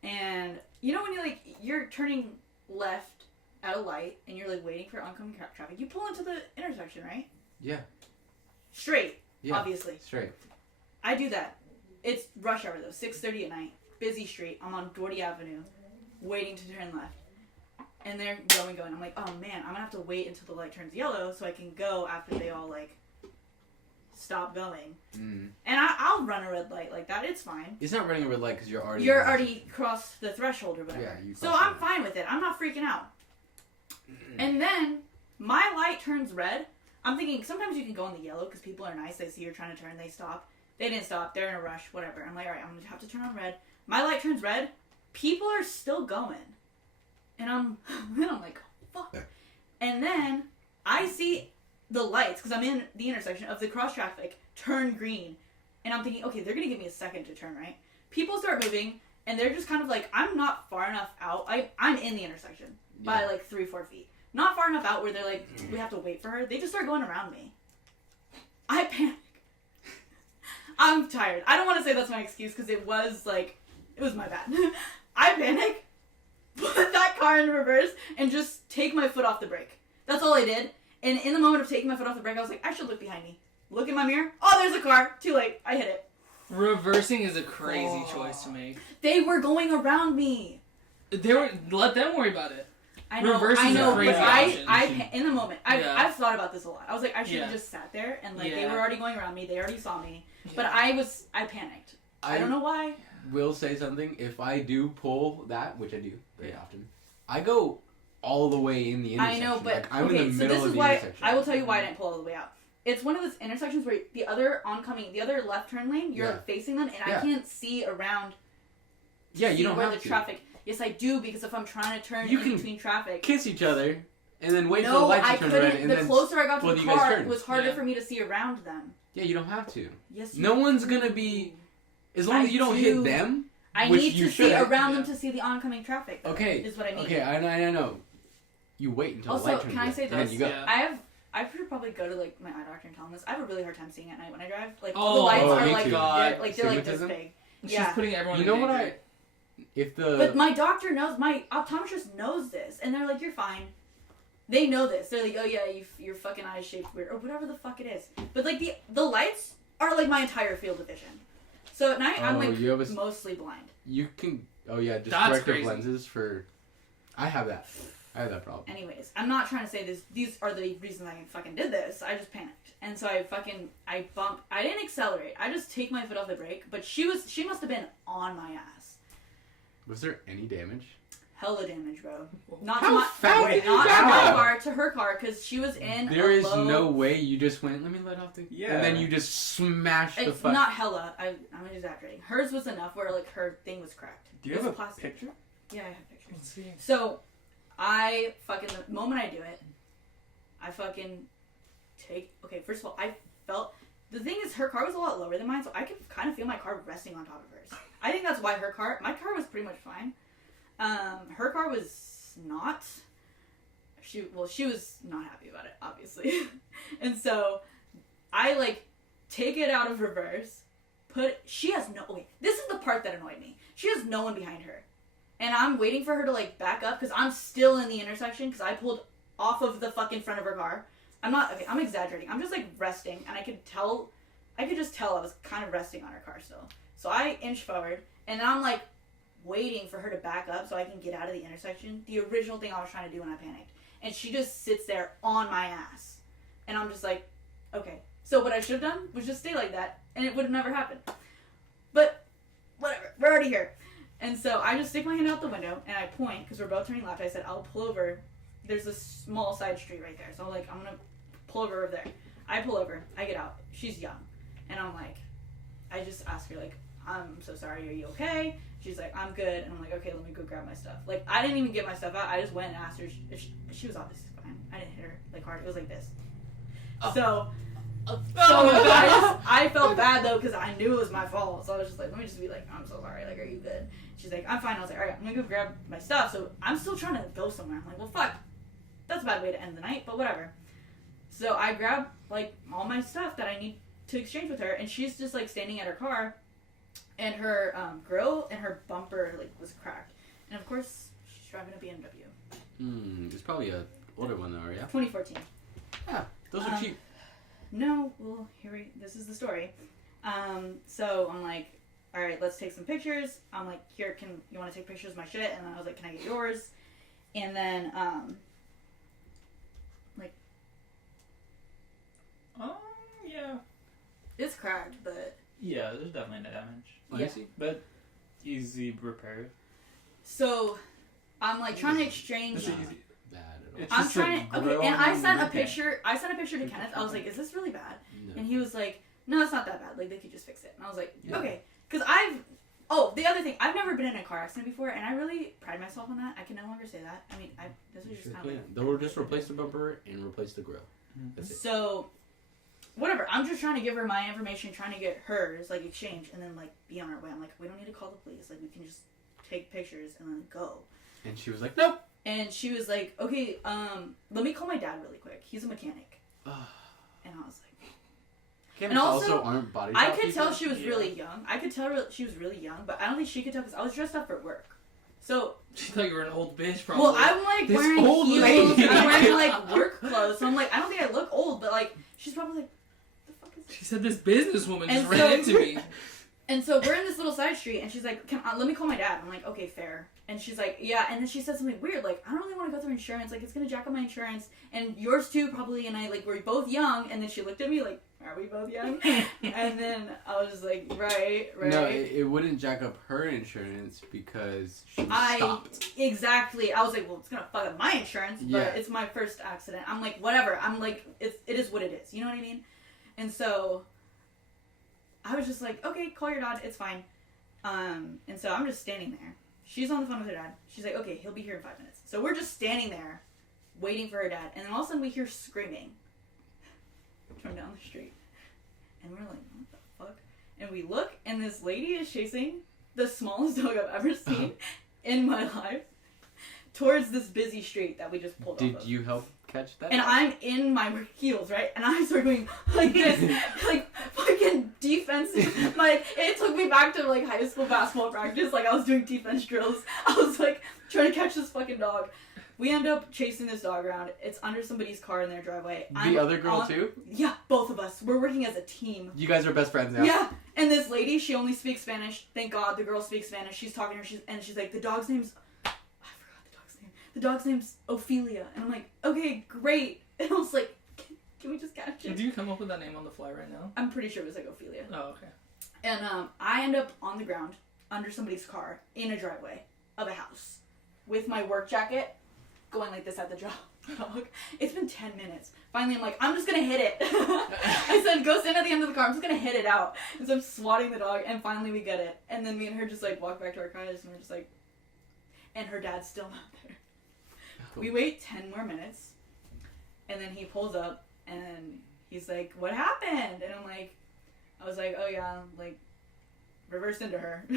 And you know when you're turning left at a light and you're like waiting for oncoming traffic, you pull into the intersection, right? Yeah. Straight, Yeah. obviously. Straight. I do that. It's rush hour though, 6:30 at night, busy street. I'm on Doherty Avenue, waiting to turn left. And they're going. I'm like, oh man, I'm gonna have to wait until the light turns yellow so I can go after they all like stop going. And I'll run a red light like that. It's fine. It's not running a red light because you're already crossed the threshold or whatever. Yeah, so I'm fine with it. I'm not freaking out. And then my light turns red. I'm thinking sometimes you can go in the yellow because people are nice. They see you're trying to turn, they stop. They didn't stop. They're in a rush. Whatever. I'm like, all right, I'm gonna have to turn on red. My light turns red. People are still going. And I'm like, fuck. And then I see the lights, because I'm in the intersection of the cross traffic, turn green. And I'm thinking, okay, they're going to give me a second to turn, right? People start moving, and they're just kind of like, I'm not far enough out. I'm in the intersection by like 3-4 feet. Not far enough out where they're like, we have to wait for her. They just start going around me. I panic. I'm tired. I don't want to say that's my excuse, because it was my bad. I panic. Put that car in reverse and just take my foot off the brake. That's all I did. And in the moment of taking my foot off the brake, I was like, I should look behind me. Look in my mirror. Oh, there's a car. Too late. I hit it. Reversing is a crazy choice to make. They were going around me. Let them worry about it. I know. Reversing is a crazy option. I in the moment, I've thought about this a lot. I was like, I should have just sat there and they were already going around me. They already saw me. Yeah. But I panicked. I don't know why. Will say something. If I do pull that, which I do very often, I go all the way in the intersection. I know, but I'm in the middle of the intersection. I will tell you why I didn't pull all the way out. It's one of those intersections where the other left turn lane, you're like facing them, and I can't see around. Yeah, you don't have the traffic. Yes, I do, because if I'm trying to turn between traffic, kiss each other, and then wait for the lights to turn red. And the closer I got to the car, it was harder Yeah. for me to see around them. Yeah, you don't have to. Yes. No one's gonna be, as long as you don't hit them. I need to see around them to see the oncoming traffic. Though, okay. Is what I need. Okay, I know. You wait until the light turns red. Also, can I say and then this? you go. Yeah. I should probably go to like my eye doctor and tell him this. I have a really hard time seeing at night when I drive. Like the Oh, lights are me like too. they're like this Astigmatism? big. She's Yeah. putting everyone You in know what danger. But my doctor knows, my optometrist knows this, and they're like, you're fine. They know this. They're like, oh yeah, your fucking eyes shaped weird, or whatever the fuck it is. But like the lights are like my entire field of vision. So at night I'm like mostly blind. You can. Oh yeah, just That's corrective crazy. lenses for. I have that problem. Anyways, I'm not trying to say this. These are the reasons I fucking did this. I just panicked, and so I bumped. I didn't accelerate. I just take my foot off the brake. But she must have been on my ass. Was there any damage? Hella damage, bro. Not How to my fast did you not to drive? my car, to her car, because she was in. There is no way you just went. Let me let off the. Yeah. And then you just smashed the. It's not hella. I'm exaggerating. Hers was enough where like her thing was cracked. Do you have a picture? Yeah, I have pictures. Let's see. So, the moment I do it, I fucking take. Okay, first of all, I felt. The thing is, her car was a lot lower than mine, so I could kind of feel my car resting on top of hers. I think that's why my car was pretty much fine. Her car was not. She was not happy about it, obviously. And so, I take it out of reverse. She has no. Okay, this is the part that annoyed me. She has no one behind her, and I'm waiting for her to back up because I'm still in the intersection because I pulled off of the fucking front of her car. I'm not. Okay, I'm exaggerating. I'm just resting, and I could just tell I was kind of resting on her car still. So I inch forward, and then I'm waiting for her to back up so I can get out of the intersection. The original thing I was trying to do when I panicked. And she just sits there on my ass. And I'm just like, okay. So what I should have done was just stay like that, and it would have never happened. But, whatever. We're already here. And so I just stick my hand out the window, and I point, because we're both turning left. I said, I'll pull over. There's a small side street right there. So I'm I'm going to pull over there. I pull over. I get out. She's young. And I'm I just ask her, I'm so sorry, are you okay? She's like, I'm good. And I'm like, okay, let me go grab my stuff. I didn't even get my stuff out. I just went and asked her. She was obviously fine. I didn't hit her hard. It was like this. So I felt bad though because I knew it was my fault. So I was just let me just be I'm so sorry. Are you good? She's like, I'm fine. I was like, all right, I'm gonna go grab my stuff. So I'm still trying to go somewhere. I'm like, well, fuck. That's a bad way to end the night, but whatever. So I grab, like, all my stuff that I need to exchange with her, and she's just, like, standing at her car, and her grill and her bumper, like, was cracked. And, of course, she's driving a BMW. It's probably a older one, though, yeah? 2014. Yeah, those are cheap. No, well, this is the story. So I'm like, all right, let's take some pictures. I'm like, here, you want to take pictures of my shit? And then I was like, can I get yours? And then, Yeah. it's cracked, but... Yeah, there's definitely no damage. Yeah. I see. But easy repair. So, I'm like trying to exchange... It's easy. Bad at all. It's I'm just trying a to... Okay, grill and I and sent a okay. picture... I sent a picture to Kenneth. I was like, is this really bad? No. And he was like, no, it's not that bad. Like, they could just fix it. And I was like, Yeah. okay. Because Oh, the other thing. I've never been in a car accident before, and I really pride myself on that. I can no longer say that. I mean, this was just kind of like... They'll just replace the bumper and replace the grill. That's it. So, whatever. I'm just trying to give her my information, trying to get hers, like, exchange, and then, like, be on our way. I'm like, we don't need to call the police. Like, we can just take pictures and then go. And she was like, nope. And she was like, okay, let me call my dad really quick. He's a mechanic. And I was like... And And also, aren't body I shop could people? tell she was really young. I could tell she was really young, but I don't think she could tell because I was dressed up for work. So... She thought you were an old bitch, probably. Well, I'm, like, This wearing old heels. lady. I'm wearing, like, work clothes. So I'm like, I don't think I look old, but, like, she's probably like, the fuck is this? She said this businesswoman And just ran into me. And so we're in this little side street, and she's like, let me call my dad. I'm like, okay, fair. And she's like, yeah. And then she said something weird, like, I don't really want to go through insurance. Like, it's going to jack up my insurance. And yours too, probably. And I, like, we're both young. And then she looked at me like, are we both young? And then I was just like, right. No, it wouldn't jack up her insurance because she was stopped. Exactly. I was like, well, it's going to fuck up my insurance, but Yeah. it's my first accident. I'm like, whatever. I'm like, it is what it is. You know what I mean? And so... I was just like, okay, call your dad, it's fine. And so I'm just standing there. She's on the phone with her dad. She's like, okay, he'll be here in 5 minutes. So we're just standing there, waiting for her dad. And then all of a sudden we hear screaming from down the street. And we're like, what the fuck? And we look, and this lady is chasing the smallest dog I've ever seen in my life towards this busy street that we just pulled off of. Did you help catch that? And I'm in my heels, right? And I start going like this, like fucking defensive. It took me back to like high school basketball practice. Like I was doing defense drills. I was like trying to catch this fucking dog. We end up chasing this dog around. It's under somebody's car in their driveway. The other girl too? Yeah, both of us. We're working as a team. You guys are best friends now. Yeah. And this lady, she only speaks Spanish. Thank God, the girl speaks Spanish. She's talking to her, and she's like, the dog's name's... I forgot the dog's name. The dog's name's Ophelia. And I'm like, okay, great. And I was like, can we just catch it? Do you come up with that name on the fly right now? I'm pretty sure it was like Ophelia. Oh, okay. And I end up on the ground under somebody's car in a driveway of a house with my work jacket going like this at the dog. It's been 10 minutes. Finally, I'm like, I'm just gonna hit it. I said, go stand at the end of the car. I'm just gonna hit it out. And so I'm swatting the dog, and finally we get it. And then me and her just like walk back to our cars, and we're just like, and her dad's still not there. We wait 10 more minutes, and then he pulls up, and he's like, what happened? And I was like, oh yeah, like, reversed into her.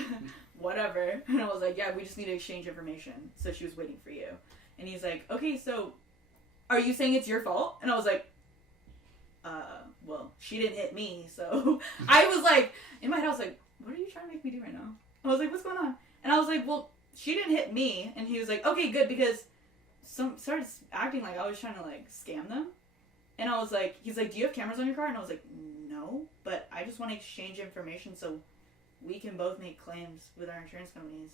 Whatever. And I was like, yeah, we just need to exchange information. So she was waiting for you. And he's like, okay, so are you saying it's your fault? And I was like, well, she didn't hit me. So I was like, in my head, I was like, what are you trying to make me do right now? I was like, what's going on? And I was like, well, she didn't hit me. And he was like, okay, good, because some started acting like I was trying to like scam them. And I was like, he's like, do you have cameras on your car? And I was like, no, but I just want to exchange information so we can both make claims with our insurance companies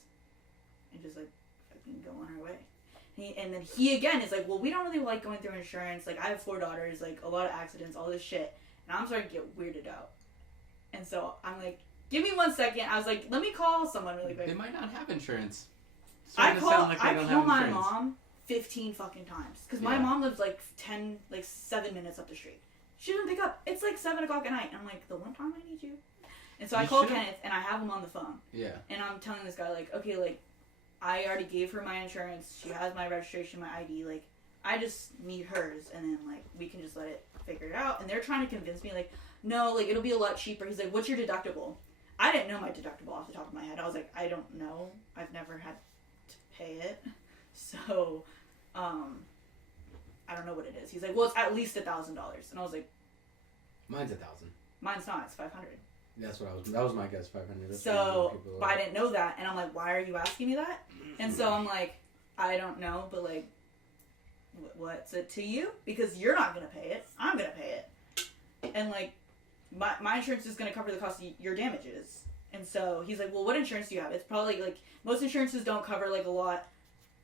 and just like fucking go on our way. And then he again is like, well, we don't really like going through insurance. Like, I have 4 daughters, like, a lot of accidents, all this shit. And I'm starting to get weirded out. And so I'm like, give me 1 second. I was like, let me call someone really quick. They might not have insurance. I call my insurance. mom 15 fucking times. Because my mom lives like 7 minutes up the street. She doesn't pick up. It's like 7 o'clock at night. And I'm like, the one time I need you. And so I call Kenneth, and I have him on the phone. Yeah. And I'm telling this guy, like, okay, like, I already gave her my insurance. She has my registration, my ID. Like, I just need hers, and then, like, we can just let it figure it out. And they're trying to convince me, like, no, like, it'll be a lot cheaper. He's like, what's your deductible? I didn't know my deductible off the top of my head. I was like, I don't know. I've never had to pay it. So, I don't know what it is. He's like, well, it's at least $1,000. And I was like, Mine's $1,000. mine's not. It's 500. That's what I was. That was my guess. 500. That's So, but I didn't know that, and I'm like, why are you asking me that? And so I'm like, I don't know, but like, what's it to you? Because you're not gonna pay it. I'm gonna pay it, and like, my insurance is gonna cover the cost of your damages. And so he's like, well, what insurance do you have? It's probably like most insurances don't cover like a lot.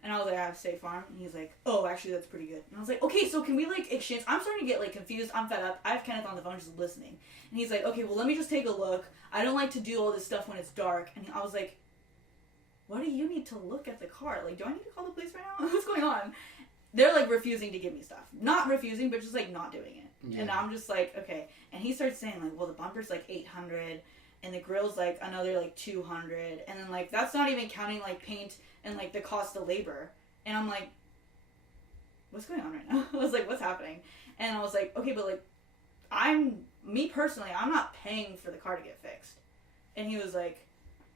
And I was like, I have State Farm. And he's like, oh, actually, that's pretty good. And I was like, okay, so can we like exchange? I'm starting to get like confused. I'm fed up. I have Kenneth on the phone just listening. And he's like, okay, well, let me just take a look. I don't like to do all this stuff when it's dark. And I was like, why do you need to look at the car? Like, do I need to call the police right now? What's going on? They're like refusing to give me stuff. Not refusing, but just like not doing it. Yeah. And I'm just like, okay. And he starts saying like, well, the bumper's like $800. And the grill's like another like $200. And then like, that's not even counting like paint and like the cost of labor. And I'm like, what's going on right now? I was like, what's happening? And I was like, okay, but like, me personally, I'm not paying for the car to get fixed. And he was like,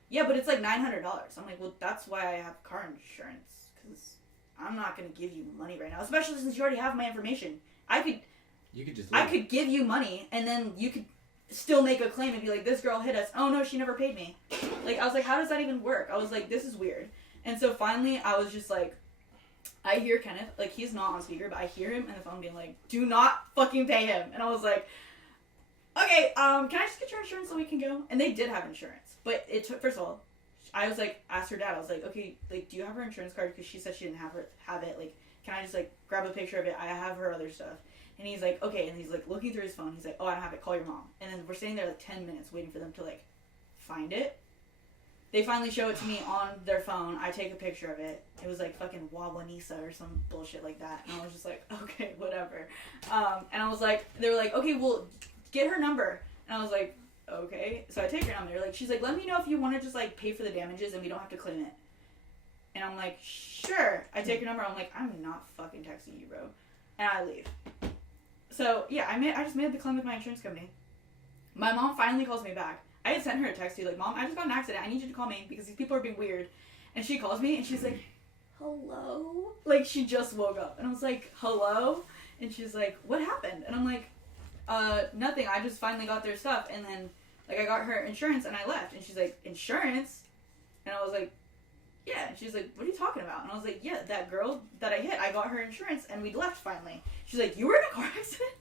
yeah, but it's like $900. I'm like, well, that's why I have car insurance, because I'm not going to give you money right now, especially since you already have my information. I could give you money, and then you could still make a claim and be like, this girl hit us. Oh no, she never paid me. Like, I was like, how does that even work? I was like, this is weird. And so finally, I was just like, I hear Kenneth, like, he's not on speaker, but I hear him in the phone being like, do not fucking pay him. And I was like, okay, can I just get your insurance so we can go? And they did have insurance. But it took, first of all, I was like, asked her dad, I was like, okay, like, do you have her insurance card? Because she said she didn't have it. Like, can I just, like, grab a picture of it? I have her other stuff. And he's like, okay. And he's, like, looking through his phone. He's like, oh, I don't have it. Call your mom. And then we're sitting there, like, 10 minutes waiting for them to, like, find it. They finally show it to me on their phone. I take a picture of it. It was like fucking Wawanisa or some bullshit like that. And I was just like, okay, whatever. And I was like, they were like, okay, well, get her number. And I was like, okay. So I take her number. Like, she's like, let me know if you want to just like pay for the damages and we don't have to claim it. And I'm like, sure. I take her number. I'm like, I'm not fucking texting you, bro. And I leave. So yeah, I just made the claim with my insurance company. My mom finally calls me back. I had sent her a text too, like, Mom, I just got in an accident. I need you to call me because these people are being weird. And she calls me and she's like, hello? Like, she just woke up. And I was like, hello? And she's like, what happened? And I'm like, nothing. I just finally got their stuff. And then, like, I got her insurance and I left. And she's like, insurance? And I was like, yeah. And she's like, what are you talking about? And I was like, yeah, that girl that I hit, I got her insurance and we left finally. She's like, you were in a car accident?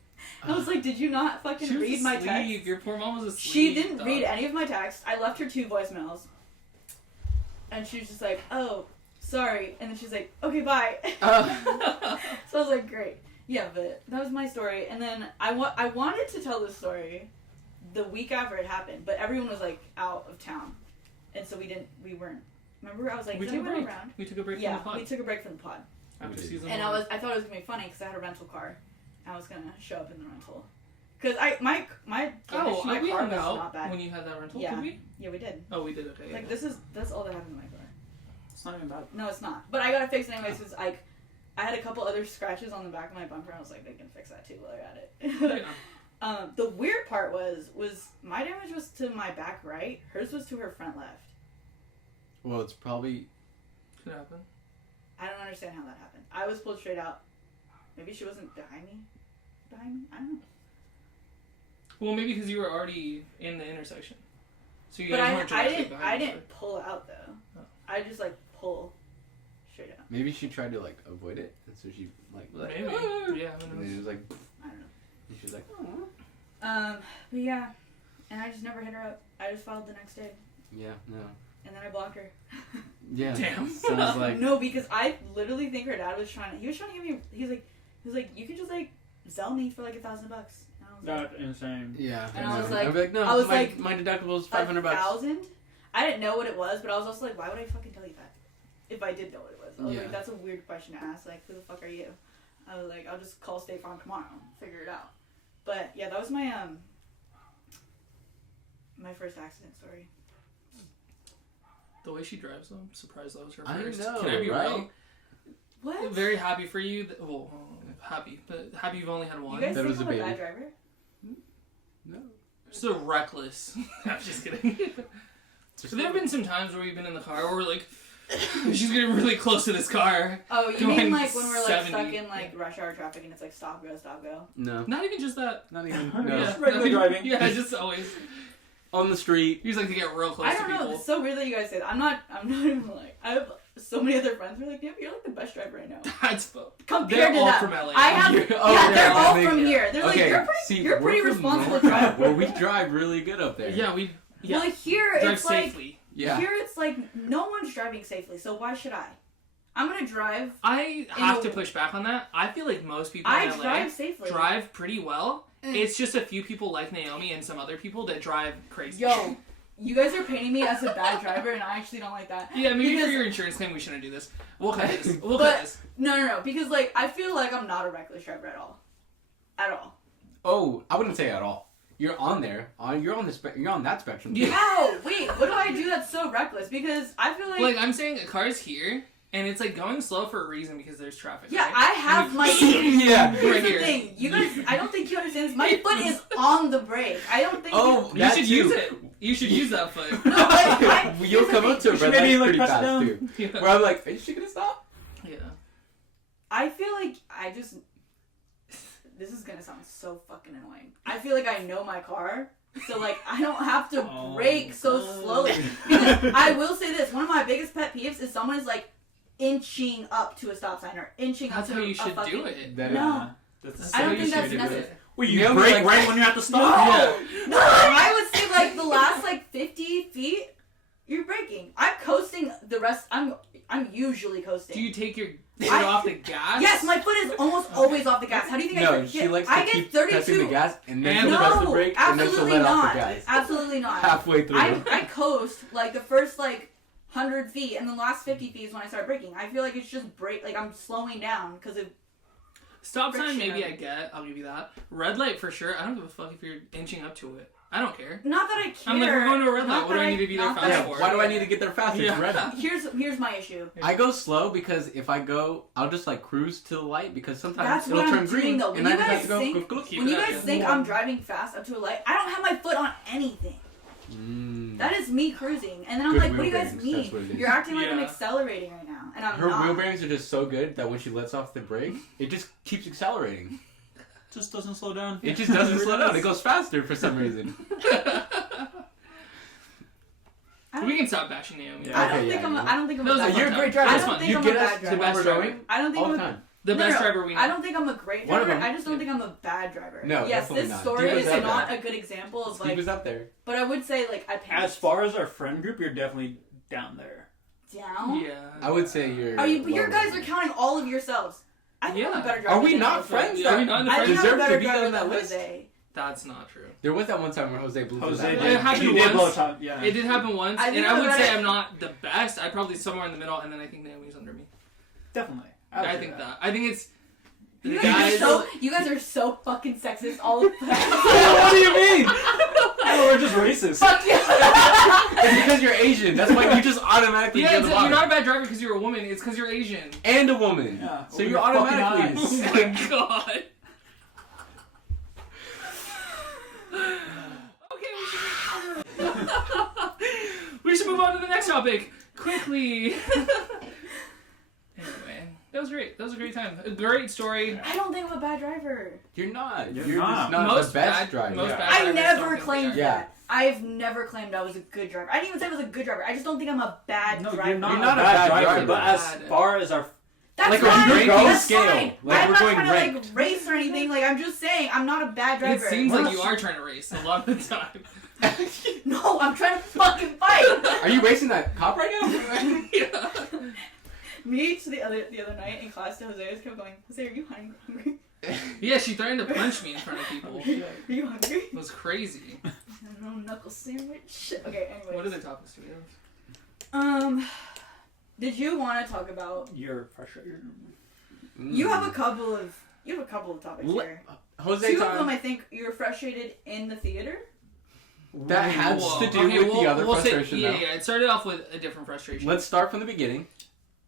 And I was like, did you not fucking read my text? Your poor mom was asleep. She didn't read any of my text. I left her 2 voicemails. And she was just like, oh, sorry. And then she's like, okay, bye. So I was like, great. Yeah, but that was my story. And then I wanted to tell this story the week after it happened, but everyone was like out of town. And so we weren't. Remember, I was like, we took a break. Around? We took a break from the pod. Yeah, we took a break from the pod. After season 1. And I thought it was going to be funny because I had a rental car. I was gonna show up in the rental, cause my car was not bad. When you had that rental, yeah, did we? Yeah, we did. Oh, we did. Okay. Like that's all that happened in my car. It's not even bad. No, it's not. But I got it fixed anyways. Cause like I had a couple other scratches on the back of my bumper. And I was like, they can fix that too while I got it. Yeah. The weird part was my damage was to my back right. Hers was to her front left. Well, it's probably could happen. I don't understand how that happened. I was pulled straight out. Maybe she wasn't behind me. I don't know. Well, maybe because you were already in the intersection, so you but guys weren't directly behind. I didn't pull out though. Oh. I just like pull straight out. Maybe she tried to like avoid it, and so she like maybe yeah. And then it was like I don't know. And she was like oh. But yeah, and I just never hit her up. I just filed the next day. Yeah, no. And then I blocked her. Yeah. Damn. Sounds like no, because I literally think her dad was trying to. He was trying to give me. He was like, you could just like sell me for like $1,000. That's insane. Yeah. And I was like, I'd be like, no, my deductible is $500. $1,000? I didn't know what it was, but I was also like, why would I fucking tell you that? If I did know what it was. I was like, that's a weird question to ask. Like, who the fuck are you? I was like, I'll just call State Farm tomorrow and figure it out. But yeah, that was my my first accident story. The way she drives, though, I'm surprised that was her first. I know, Can I be right? Real? What? Very happy for you. Happy, but happy you've only had one. You guys that think was I'm a bad driver? No. So reckless. I'm just kidding. But there have been some times where we've been in the car where we're like, She's getting really close to this car. Oh, you Going mean like when we're like 70. stuck in like rush hour traffic and it's like stop go stop go? No, Not even just that. not even. Yeah. No. Just regular driving. Yeah, just always. On the street. You just like to get real close I to don't know. people. It's so weird that you guys say that. I'm not even like. I have so many other friends who are like, yeah, you're like the best driver I know. That's Compared they're to all that, from LA. I have. Oh, yeah, they're yeah, all they- from here. They're Okay, like, see, you're pretty we're from responsible NorCal, driver. where we drive really good up there. Yeah, we Well, here drive it's like safely. Yeah. here it's like no one's driving safely, so why should I? I'm gonna drive. I have to push back on that. I feel like most people I in LA drive safely. drive pretty well. Mm. It's just a few people like Naomi and some other people that drive crazy. Yo, you guys are painting me as a bad driver, and I actually don't like that. Yeah, maybe Because- for your insurance claim we shouldn't do this. We'll cut this. We'll But- cut this. No, because like I feel like I'm not a reckless driver at all. At all. Oh, I wouldn't say at all. You're on there. You're on you're on that spectrum. Too. Yeah. Oh, wait, what do I do that's so reckless? Because I feel like. Like I'm saying, a car's here and it's like going slow for a reason because there's traffic. Yeah, right? I have my. Yeah. Here's Right the here. thing, you guys. I don't think you understand this. My foot is on the brake. I don't think. Oh, You that should too. use it. You should use that foot. No, but I, You'll here's the come thing. up to a You red should maybe, light like, pretty press it fast down. too. Yeah. Where I'm like, is she gonna stop? Yeah. I feel like I just. This is gonna sound so fucking annoying. I feel like I know my car, so like I don't have to Oh, brake so God. slowly. Because I will say this: one of my biggest pet peeves is someone is like inching up to a stop sign or inching That's up how to you a should fucking. do it. That No. That's I don't how think you that's should do it. necessary. Wait, you Yeah, brake like- right when you have to stop? Yeah. No, I would say like the last like 50 feet, you're braking. I'm coasting the rest. I'm usually coasting. Do you take your foot I- off the gas? Yes, my foot is almost always off the gas. How do you think I No, get? she likes to I get keep 32. pressing the gas and then And she'll press the No, brake and then she'll absolutely let off not. the gas. Absolutely not. Halfway through. I coast like the first like 100 feet, and the last 50 feet is when I start braking. I feel like it's just brake. Like I'm slowing down because of. Stop sign, friction. maybe I get. I'll give you that. Red light for sure. I don't give a fuck if you're inching up to it. I don't care. Not that I care. I'm like, we're going to a red light. Not What do that I need to be there not fast that yeah, for? why do I need to get there faster? It's Yeah. red. Here's my issue. I go slow because if I go, I'll just like cruise to the light because sometimes That's it'll what turn I'm green doing, though. and When I you just have guys to go. think- go. Keep When you that, guys yeah. think I'm driving fast up to a light, I don't have my foot on anything. That is me cruising, and then I'm Good like, "What do you wheel guys bearings, that's what mean? it is. You're acting like I'm Yeah. accelerating right now, and I'm Her not." wheel bearings are just so good that when she lets off the brake, it just keeps accelerating. Just doesn't slow down. It just doesn't slow down. It goes faster for some reason. I don't, We can stop bashing Naomi. Yeah. I don't Okay, think yeah, I'm. yeah. I don't think I'm. That a was bad a fun You're a time. great I driver. don't think You I'm get a us bad to driver. where we're Best going I don't think all I'm the a, time. The No, best no, driver we know. I don't think I'm a great One of driver. them. I just don't think I'm a bad driver. No, yes, definitely this not. story Steve is was up not there. a good example of Steve like. was up there. But I would say like I panicked. As far as our friend group, you're definitely down there. Down. Yeah. I would say you're. Are you? But your lower. guys are counting all of yourselves. I think I'm Yeah. a better driver. Are we than not Jose. friends? Are we not in the I friend think I'm a deserve to better be on driver that than list? Jose. That's not true. There was that one time where Jose blew through Jose that It did. light. happened He did blow once. top. Yeah. It did happen once, I and think I I'm would say better- I'm not the best. I'm probably somewhere in the middle, and then I think Naomi's under me. Definitely. I think that. I think it's the You guys. guys are so fucking sexist all the time. What do you mean? No, we're just racist. Fuck you. It's because you're Asian. That's why you just automatically Yeah, get it's, the you're bottom. not a bad driver because you're a woman. It's because you're Asian. And a woman. Yeah, So open you your fucking automatically. eyes. Oh my god. Okay, we should move on to the next topic quickly. Anyway, that was great. That was a great time. A great story. I don't think I'm a bad driver. You're not. You're You're not. just not Most the best bad- driver. most Yeah. bad- I drivers never don't think claimed they are. that. I've never claimed I was a good driver. I didn't even say I was a good driver. I just don't think I'm a bad No, driver. you're not, You're not a a bad bad driver, driver. but as Bad. far as our That's Like a fine. ranking That's scale. fine. Like I'm we're not going trying to ranked. like race or anything. Like I'm just saying I'm not a bad It driver. seems We're like not- you are trying to race a lot of the time. No, I'm trying to fucking fight. Are you racing that cop right now? Yeah. Me to the other night in class to Jose just kept going, Jose, are you hungry? Yeah, she threatened to punch me in front of people. Are you hungry? It was crazy. I don't know, knuckle sandwich. Okay, anyway. What are the topics do we have? Did you want to talk about? your frustrated. You have a couple of topics Le- here. Jose Two of them, time. I think, you're frustrated in the theater. That has Whoa. to do Okay, with the other we'll say- frustration. yeah, though. yeah. It started off with a different frustration. Let's start from the beginning.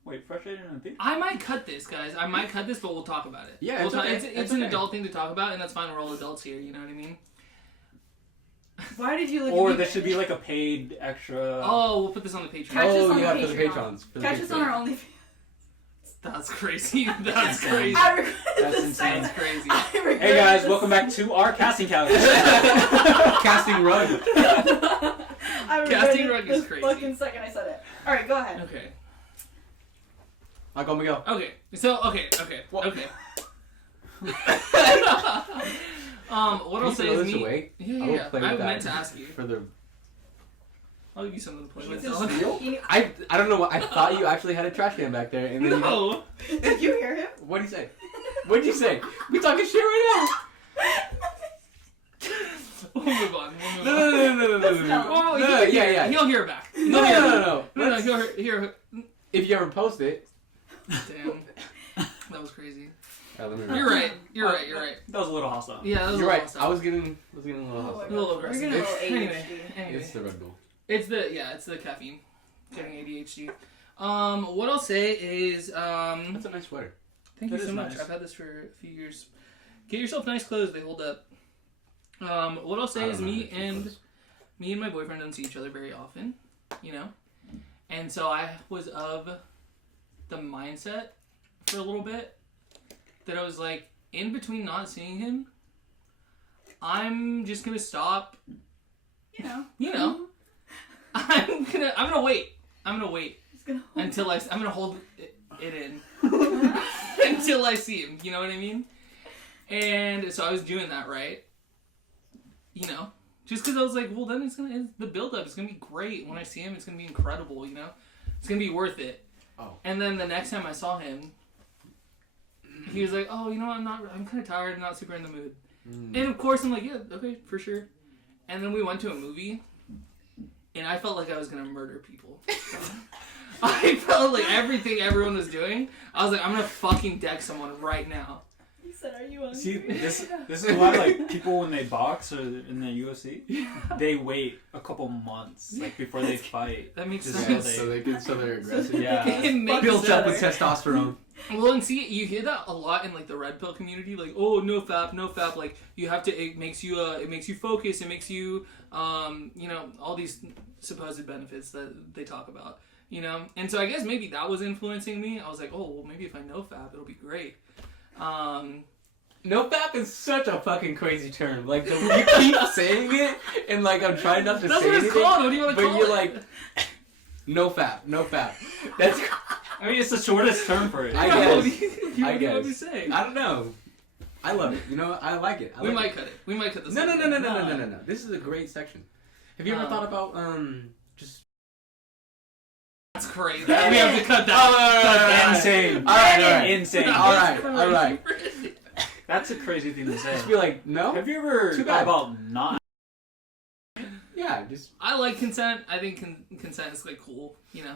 Wait, frustrated in the theater? I might cut this, guys. I might cut this, but we'll talk about it. Yeah, We'll it's talk- okay. It's It's an okay. adult thing to talk about, and that's fine. We're all adults here. You know what I mean? Why did you look Or at me? there should be like a paid extra. Oh, we'll put this on the Patreon. Catch us Oh, on yeah, the for the Patreon. patrons. For the Catch us on our OnlyFans. That's crazy. That's crazy. I regret That's this insane. That's crazy. I regret Hey guys, this. welcome back to our casting couch. Casting rug. I regret Casting it rug is the crazy. fucking second I said it. All right, go ahead. Okay. I'll go, Miguel. Okay. So okay. What? Okay. What I'll Can say you throw is this me. away? Yeah, I will yeah. play I with that meant to ask you. for the. I'll give you something to play with. Jesus. Dylan. I don't know what I thought. You actually had a trash can back there, and then No. Did you hear him? what did you say? What did you say? We talking shit right We'll move on. now. No. Oh, No, yeah. He'll hear it back. No. No, he'll hear. If you ever post it. Damn. That was crazy. Let me You're right. You're right. That was a little hostile. Yeah, that was You're a right. little I was getting a little Oh, hostile. A little aggressive. We're gonna go Anyway. ADHD. It's the Red Bull. It's the caffeine. Getting ADHD. What I'll say is That's a nice sweater. thank That you so is much. nice. I've had this for a few years. Get yourself nice clothes. They hold up. What I'll say I is don't know me how to and keep me and my boyfriend don't see each other very often, you know? And so I was of the mindset for a little bit that I was like, in between not seeing him, I'm just gonna stop, You know. you know? I'm gonna wait. I'm gonna wait Just gonna until I'm gonna hold it in until I see him, you know what I mean? And so I was doing that, right? You know? Just because I was like, well, then it's the build-up is going to be great. When I see him, it's going to be incredible, you know? It's going to be worth it. Oh. And then the next time I saw him, he was like, oh, you know what, I'm kind of tired, I'm not super in the mood. And of course, I'm like, yeah, okay, for sure. And then we went to a movie, and I felt like I was going to murder people. I felt like everything everyone was doing, I was like, I'm going to fucking deck someone right now. He said, "Are you hungry?" See, this is why like people when they box or in the UFC, they wait a couple months like before they fight. That makes Just sense. so so they're aggressive. Yeah. It makes Built up with sense. testosterone. Well, and see, you hear that a lot in like the red pill community, like, oh, no fap. Like, you have to. It makes you focus. It makes you, you know, all these supposed benefits that they talk about, you know. And so I guess maybe that was influencing me. I was like, oh, well, maybe if I know fap, it'll be great. No fap is such a fucking crazy term. Like you keep saying it, and like I'm trying not to That's say what it's anything. called. What do you want to But call you're it? like, no fap. That's. I mean, it's the shortest term for it. I Yeah, guess. what do you I want me to guess. say? I don't know. I love it. You know, I like it. We might cut it. We might cut this. No. out. This is a great section. Have you ever thought about just? That's crazy. We have to cut that. Insane. All right. Insane. That was All right. crazy. That's a crazy thing to say. Just be like, no. Have you ever Too thought bad. about not? Yeah, just. I like consent. I think consent is like cool, you know.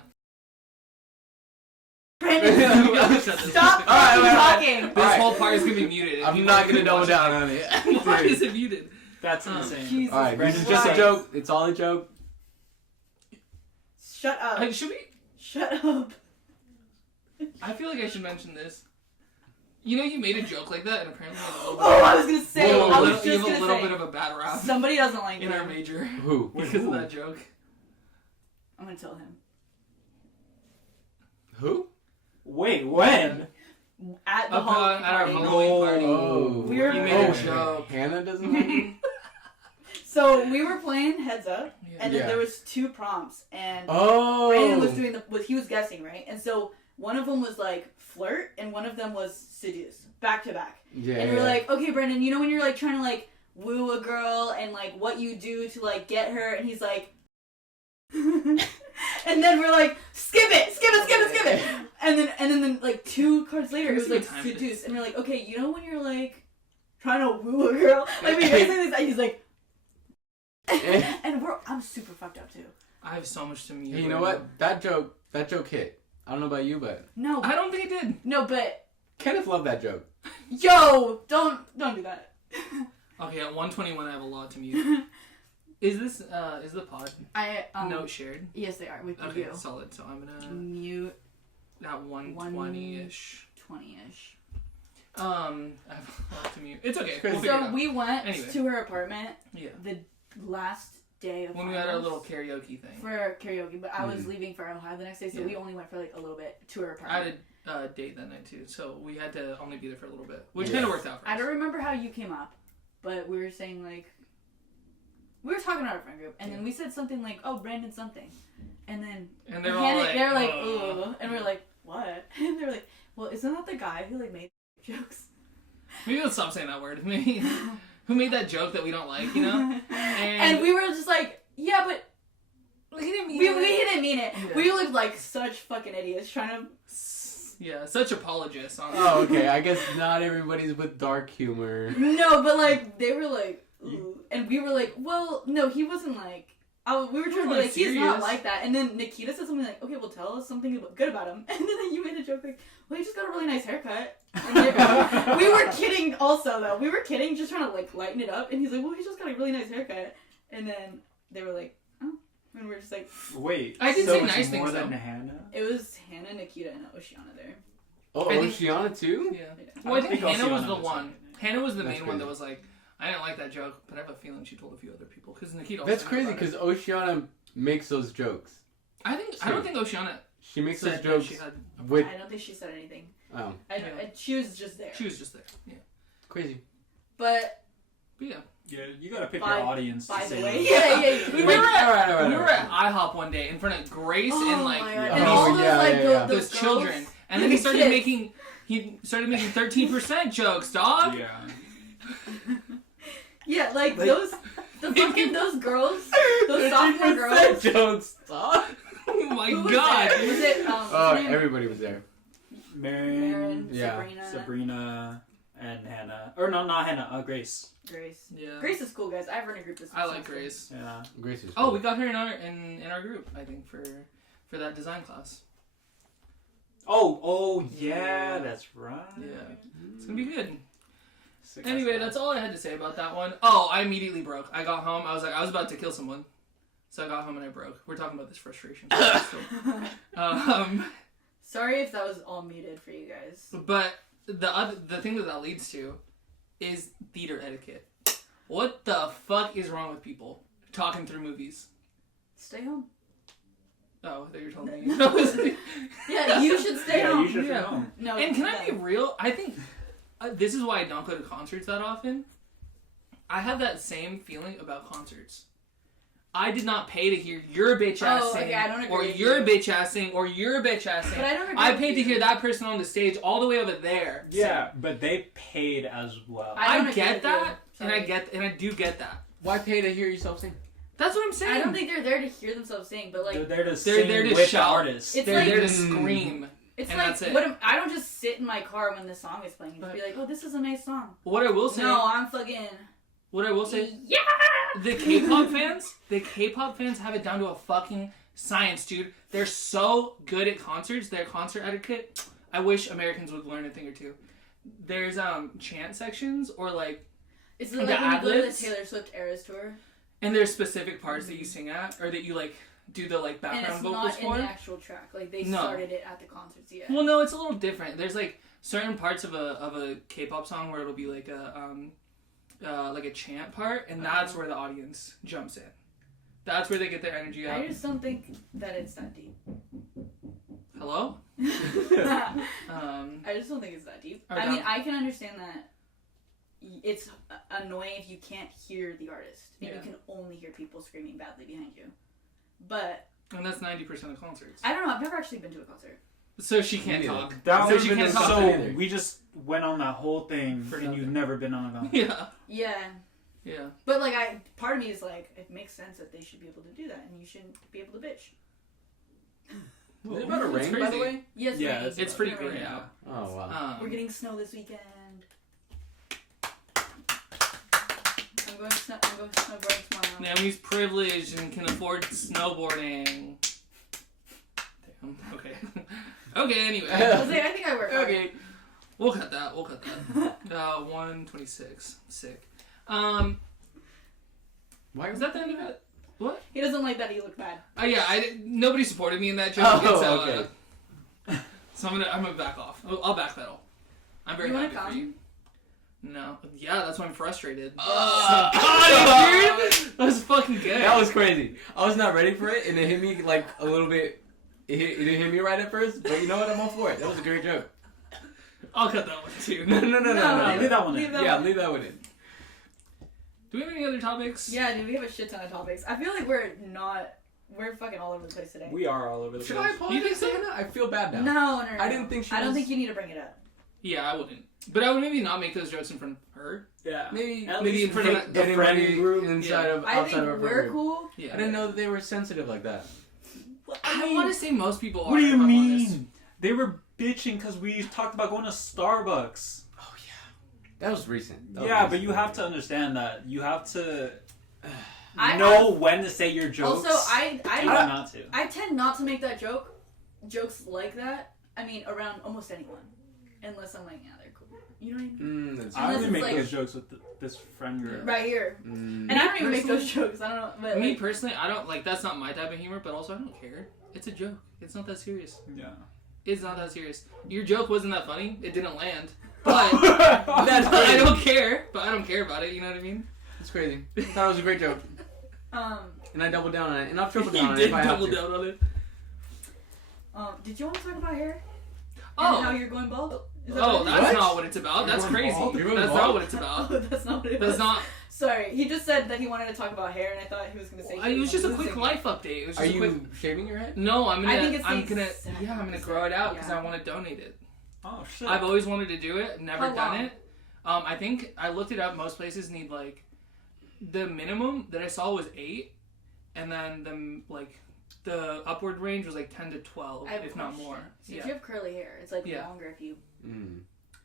Brandon, We gotta shut this stop down. All right. talking. This All right. whole part is gonna be muted. if I'm people not gonna watch double it. down on it. Why is it muted? That's insane. Jesus All right, this is Brandon, just a Christ. joke. It's all a joke. Shut up. Should we? Shut up. I feel like I should mention this. You know, you made a joke like that, and apparently you have a Oh, I was gonna say. little, I was you just have a gonna little say. bit of a bad rap Somebody doesn't like in him. our major Who? because of that joke. I'm gonna tell him. Who? Wait, when? At the Up Halloween at our party. Halloween party. Oh, We were- You made a oh, joke. Hannah doesn't like me. So we were playing Heads Up, and then Yeah. there was 2 prompts, and Oh. Brandon was doing he was guessing, right? And so one of them was like flirt, and one of them was seduce, back to back. Yeah. And we were like, okay, Brandon, you know when you're like trying to like woo a girl and like what you do to like get her, and he's like, and then we're like, skip it. And then like 2 cards later, it was like Time it is. seduce, and we're like, okay, you know when you're like trying to woo a girl, like we guys say this, and he's like, and I'm super fucked up too. I have so much to meet. Hey, you know what? That joke hit. I don't know about you, but No, I don't think it did. no, but Kenneth loved that joke. yo, don't do that. Okay, at 121, I have a lot to mute. Is this is the pod I note shared? Yes, they are with Okay, you. solid. So I'm gonna Mute at 120-ish. 20-ish. I have a lot to mute. It's okay. Good. We'll figure it So out. we went Anyway. to her apartment Yeah. the last day of when we had our little karaoke thing. for karaoke, but I was leaving for Ohio the next day, so we only went for like a little bit to her I apartment. had a date that night too, so we had to only be there for a little bit, which kind of worked out for us. I don't remember how you came up, but we were saying like we were talking about our friend group, and then we said something like, "Oh, Brandon something," and then And they're all like, "Ooh," and we're like, "What?" And they're like, "Well, isn't that the guy who like made jokes?" maybe let's stop saying that word. Maybe who made that joke that we don't like, you know? And we were just like, "Yeah, but." he didn't mean We it. didn't mean it. Yeah. We looked like such fucking idiots trying to. Yeah, such apologists. Honestly. Oh, okay. I guess not everybody's with dark humor. No, but like they were like, ooh. And we were like, well, no, he wasn't like. We were trying to be like, he's not like that. And then Nikita said something like, okay, well, tell us something good about him. And then you made a joke like, well, he just got a really nice haircut. And we were kidding also though. We were kidding, just trying to like lighten it up. And he's like, well, he just got a really nice haircut. And then they were like, oh. And we're just like, Wait, I did so say it's nice more things, than though. Hannah? it was Hannah, Nikita, and Oceana there. Oh, I think- Oceana too? Yeah. Yeah. Well, I think Hannah was Oceana the was one. like- Hannah was the That's main one that crazy. was like, I didn't like that joke, but I have a feeling she told a few other people because Nikita. Also That's knew crazy about it. because Oceana makes those jokes. I don't think Oceana She makes those said that jokes she had. with. I don't think she said anything. Oh, She was just there. She was just there. Yeah. crazy. But But yeah. Yeah, you gotta pick By- your audience. by to the say way, what. yeah. We were at, we all were at IHOP one day in front of Grace and like my God. Oh, And all those yeah, like yeah, yeah. those girls. children, and then The he started kids. making 13% jokes, dog. Yeah. Yeah, like Like- those those girls, those sophomore girls. jokes. Stop. Oh my Who was god. there? Was it Oh, what's her name? everybody was there. Marion, Maren, Yeah. Sabrina, and Hannah. Or no, not Hannah, Grace. Grace. Yeah. Grace is cool, guys. I have her in a group this I like semester. Grace. Yeah. Grace is. Oh, cool. we got her in our group, I think, for that design class. Oh, yeah, that's right. Yeah. It's gonna be good. Sick Anyway, ass that's all I had to say about that one. Oh, I immediately broke. I got home. I was about to kill someone. So I got home and I broke. We're talking about this frustration. Sorry if that was all muted for you guys. But the thing that leads to is theater etiquette. What the fuck is wrong with people talking through movies? Stay home. Oh, that you're telling me. Yeah, you should stay Yeah, home. you should Yeah. know. No. And can I be no. real? I think this is why I don't go to concerts that often. I have that same feeling about concerts. I did not pay to hear your bitch ass Oh, sing, okay, I don't agree or with your you. bitch ass sing, or your bitch ass sing. But I don't agree I with paid to you. hear that person on the stage all the way over there. Yeah, but they paid as well. I don't I agree get with that, you. and I do get that. Why pay to hear yourself sing? That's what I'm saying. I don't think they're there to hear themselves sing, but like They're there to They're sing there to with the shout. artist. It's they're like- there to scream. it's and like that's it. I don't just sit in my car when the song is playing and just be like, oh, this is a nice song. What I will say, No, I'm fucking what I will say, yeah. the K-pop fans have it down to a fucking science, dude. They're so good at concerts. Their concert etiquette. I wish Americans would learn a thing or two. There's chant sections or like, It's The like when you go to the ad-libs? Taylor Swift Eras tour, and there's specific parts that you sing at or that you like do the like and background it's vocals not in for. the actual track. Like they No. started it at the concerts. Yeah. Well, no, it's a little different. There's like certain parts of a K-pop song where it'll be like a chant part, and that's where the audience jumps in. That's where they get their energy out. I just don't think that it's that deep. Hello? I just don't think it's that deep. Or I mean, that- I can understand that it's annoying if you can't hear the artist and Yeah. you can only hear people screaming badly behind you. But And that's 90% of concerts. I don't know. I've never actually been to a concert. So she can't Me neither. talk. That So would've she been can't talk. so either. we just went on that whole thing, For and you've nothing. never been on a concert. Yeah. Yeah, Yeah. but like, part of me is like, it makes sense that they should be able to do that, and you shouldn't be able to bitch. Is it about to It's rain, by the crazy. way? Yes, Yeah, raining. It's pretty gonna great rain. out. Oh, wow. We're getting snow this weekend. I'm going snowboarding tomorrow. Naomi's privileged and can afford snowboarding. Damn. Okay. Okay, anyway. I was like, I think I work hard. Okay. We'll cut that. 126. Sick. Why Is that the end of it? What? He doesn't like that he looked bad. Yeah, nobody supported me in that joke. Oh, It's, okay. So I'm gonna back off. I'll backpedal. I'm very You wanna happy for come? you. No. Yeah, that's why I'm frustrated. Oh, Dude! That was fucking good. That was crazy. I was not ready for it, and it hit me like a little bit. It didn't hit me right at first, but you know what? I'm all for it. That was a great joke. I'll cut that one too. No. Leave that one in. Leave that one in. Do we have any other topics? Yeah, dude, we have a shit ton of topics. I feel like we're fucking all over the place today. We are all over the Should place. I apologize? You think so? to Hannah? I feel bad now. No. I didn't think she I don't was- think you need to bring it up. Yeah, I wouldn't. But I would maybe not make those jokes in front of her. Yeah. Maybe At maybe least in front of the anybody friend group. inside Yeah. of I outside think of our we're friend group. cool. Yeah. I didn't know that they were sensitive like that. I want to say most people are. What do you if I'm mean? honest. They were bitching because we talked about going to Starbucks. Oh yeah, that was recent. That was Yeah, but recent. you have to understand that. You have to I know when to say your jokes. Also, and when not to. I tend not to make that jokes like that. I mean, around almost anyone, unless I'm like, yeah, they're cool. You know what I mean? That's I Unless only it's make like- those jokes with this friend group. Right here, and I don't even make those jokes. I don't know, but Me like, personally, I don't like. That's not my type of humor. But also, I don't care. It's a joke. It's not that serious. Yeah. It's not that serious. Your joke wasn't that funny. It didn't land. But That's but I crazy. don't care. But I don't care about it. You know what I mean? It's crazy. I thought it was a great joke, and I doubled down on it, and I'll triple down You on it did if I have double to. down on it. did you want to talk about hair? Oh. And how you're going bald? Is that Oh, what it that's is? not what it's about. That's You're going crazy. bald? You're going That's bald? not what it's about. Oh, that's not what it That's was. not. Sorry, he just said that he wanted to talk about hair, and I thought he was gonna say. It was just a losing quick life update. It was Are just a you quick. shaving your head? No, I'm gonna. I think it's the I'm gonna. exact Yeah, I'm gonna opposite. grow it out because Yeah. I want to donate it. Oh shit. I've always wanted to do it. Never How done long? it. I think I looked it up. Most places need like the minimum that I saw was 8, and then the upward range was like 10 to 12, I have a if not question. more. So if Yeah. you have curly hair, it's like Yeah. longer if you Mm.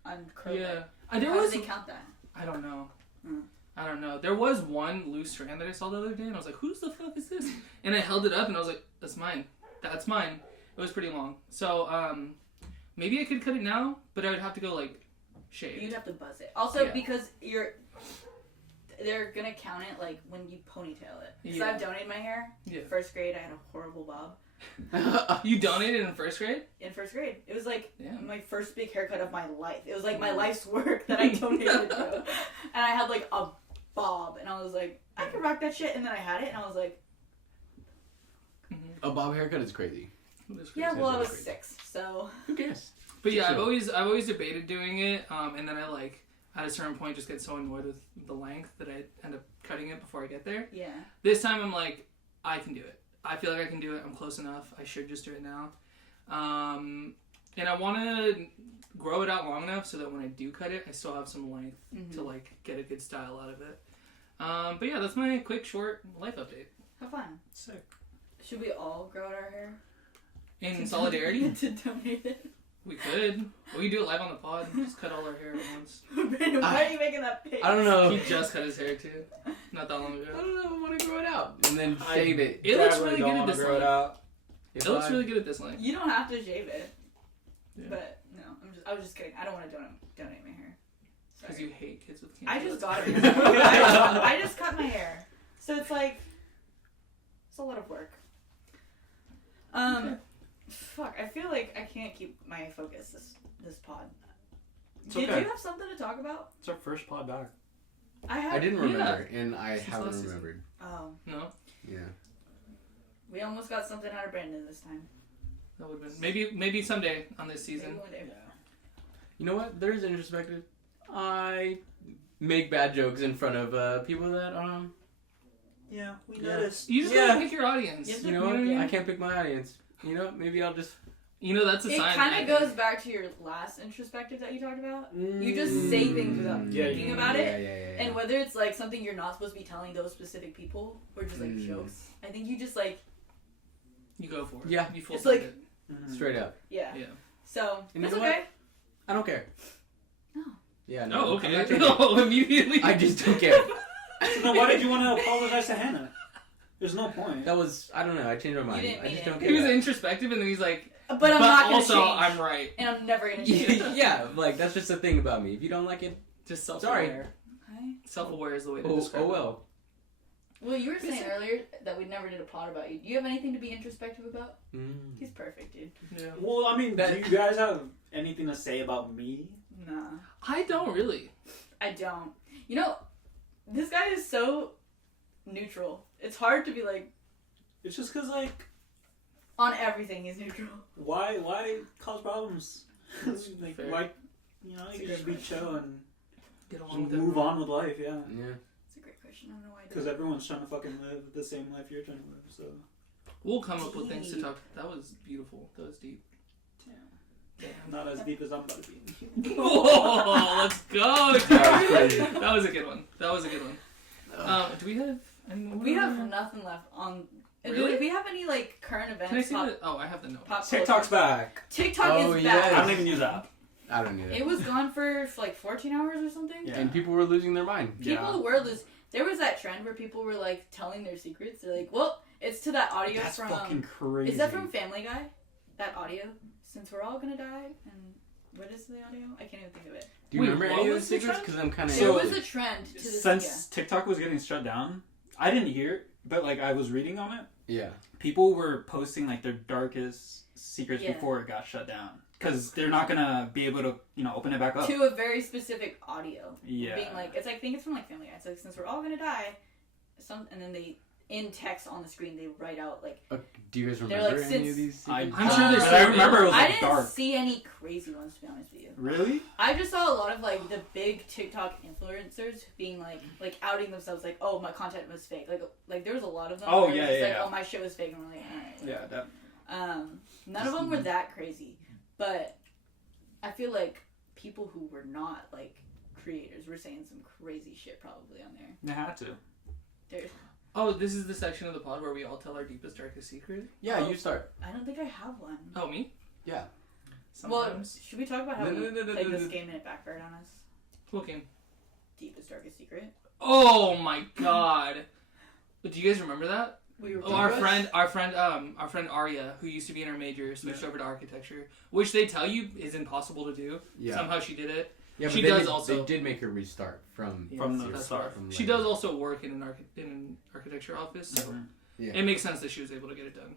uncurl Yeah. it. There How was. do they count that? I don't know. Mm. I don't know. There was one loose strand that I saw the other day, and I was like, "Whose the fuck is this?" And I held it up, and I was like, "That's mine. That's mine." It was pretty long. So maybe I could cut it now, but I would have to go like shave. You'd have to buzz it. Also, Yeah. because they're gonna count it like when you ponytail it. Because Yeah. I've donated my hair. Yeah. First grade, I had a horrible bob. You donated in first grade? In first grade, it was like Yeah. my first big haircut of my life. It was like my life's work that I donated to, and I had like a bob, and I was like, I could rock that shit. And then I had it, and I was like, A bob haircut is crazy. yeah, well, I was Crazy. 6, so Who cares? But yeah, Sure. I've always debated doing it, and then I like at a certain point just get so annoyed with the length that I end up cutting it before I get there. yeah. This time I'm like, I can do it. I feel like I can do it. I'm close enough. I should just do it now. And I want to grow it out long enough so that when I do cut it, I still have some length to like get a good style out of it. But yeah, that's my quick, short life update. Have fun. Sick. Should we all grow out our hair? In solidarity, to donate it? we could. We could do it live on the pod. Just cut all our hair at once. Brandon, why are you making that face? I don't know. He just cut his hair too. Not that long I ago. don't know. I want to grow it out and then shave it. It looks Definitely really don't good at wanna this grow it length. out. If It looks I- really good at this length. You don't have to shave it. Yeah. But no, I was just kidding. I don't want to donate my hair. Because Sorry. you hate kids with cancer. I just That's got crazy. it. I just cut my hair, so it's like it's a lot of work. Okay. Fuck. I feel like I can't keep my focus this pod. It's Did okay. you have something to talk about? It's our first pod back. I didn't remember, and I Since haven't last season. remembered. Oh, No, Yeah. we almost got something out of Brandon this time. that would have been maybe someday on this Maybe season. one day. You know what? There is an introspective. I make bad jokes in front of people that Yeah, we Yeah. noticed. You just Yeah. gotta pick your audience. You have you to know what? I mean? I can't pick my audience. You know, maybe I'll just. You know that's a It sign. kind I of think. goes back to your last introspective that you talked about. You just say things without thinking about it. Yeah. And whether it's like something you're not supposed to be telling those specific people or just like jokes, I think you just like You go for it. Yeah. You full It's like- it. Straight up. yeah. Yeah. So And it's you know what? okay. I don't care. No. Yeah. Oh, No. I'm okay. not changing. No, immediately. I just don't care. So then why did you want to apologize to Hannah? There's no point. That was. I don't know. I changed my mind. didn't I mean just it. don't He was care. introspective, and then he's like, But I'm not gonna also change. I'm right. And I'm never gonna change. Yeah, like that's just the thing about me. If you don't like it, Just self-aware. Okay. Self-aware is the way to oh describe it. well. Well, you were saying Listen. earlier that we never did a pod about you. Do you have anything to be introspective about? Mm. He's perfect, dude. Yeah. Well, I mean, That- do you guys have anything to say about me? Nah. I don't really. I don't. You know, this guy is so neutral. It's hard to be like It's just because, like, on everything. He's neutral. why cause problems? Like, Fair. why, you know, you It's a can just great be chill and Get just along with move everyone. on with life, yeah. Yeah. It's a great question. I don't know why I Because did. everyone's trying to fucking live the same life you're trying to live, so. We'll come up with things to Deep. talk. That was beautiful. That was deep. Damn. Not as deep as I'm about to be. Whoa, let's go, dude. That was crazy. That was a good one. That was a good one. Do we have? We have nothing left on. Really? Do we have any like current events? Can I see pop, the? Oh, I have the note. pop TikTok's culture? back. TikTok Oh, is yes. back. I don't even use that. I don't need It it. was gone for like 14 hours or something. Yeah. And people were losing their mind. People were losing. There was that trend where people were like telling their secrets. They're like, "Well, it's to that audio That's from." fucking crazy. Is that from Family Guy? That audio? Since we're all gonna die, and what is the audio? I can't even think of it. Do you Wait, remember what any of the was the secrets? trend? Because I'm kind of. There So- was a trend to this. Since TikTok was getting shut down, I didn't hear it, but like I was reading on it. Yeah. People were posting like their darkest secrets Yeah. before it got shut down because they're not gonna be able to, you know, open it back up. to a very specific audio. Yeah. Being like, it's like, I think it's from like Family Guy. It's like, since we're all gonna die, and then they, in text on the screen, they write out like. Do you guys They're remember like, any since- of these I, secrets? I'm sure there's but I still- remember it was I like didn't dark. see any crazy ones, to be honest with you. Really? I just saw a lot of like the big TikTok influencers being like outing themselves, like, oh, my content was fake. Like there was a lot of them. Oh, where it yeah, was just yeah, like, yeah. oh, my shit was fake, and we're like, alright. Yeah. That. None of them were that crazy, but I feel like people who were not like creators were saying some crazy shit probably on there. They had to. There's, Oh, this is the section of the pod where we all tell our deepest, darkest secret. Yeah, you start. I don't think I have one. Oh, me? Yeah. Sometimes. Well, should we talk about how No, we no, no, no, played no, this no. game and it backfired on us? What game? Deepest, darkest secret. Oh my god. Do you guys remember that? We were Oh, our friend Arya, who used to be in our major, switched over to architecture, which they tell you is impossible to do. Yeah. Somehow she did it. Yeah, but She they does did, also- They did make her restart from. From Yes, the that's start. right. From She later. does also work in an architecture office, so Mhm. Yeah. it makes sense that she was able to get it done.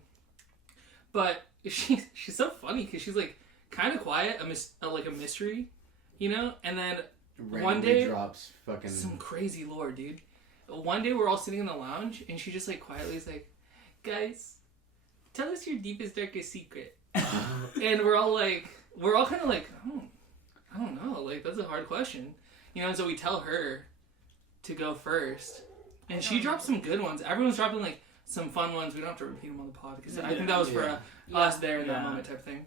But she's so funny because she's like kind of quiet, like a mystery, you know. And then Randomly one day- drops fucking. some crazy lore, dude. One day we're all sitting in the lounge and she just like quietly is like, "Guys, tell us your deepest, darkest secret." And we're all kind of like, "Oh, I don't know. Like that's a hard question, you know." And so we tell her to go first, and she dropped some good ones. Everyone's dropping like some fun ones. We don't have to repeat them on the pod because I think that was for us there in that Yeah. moment type thing.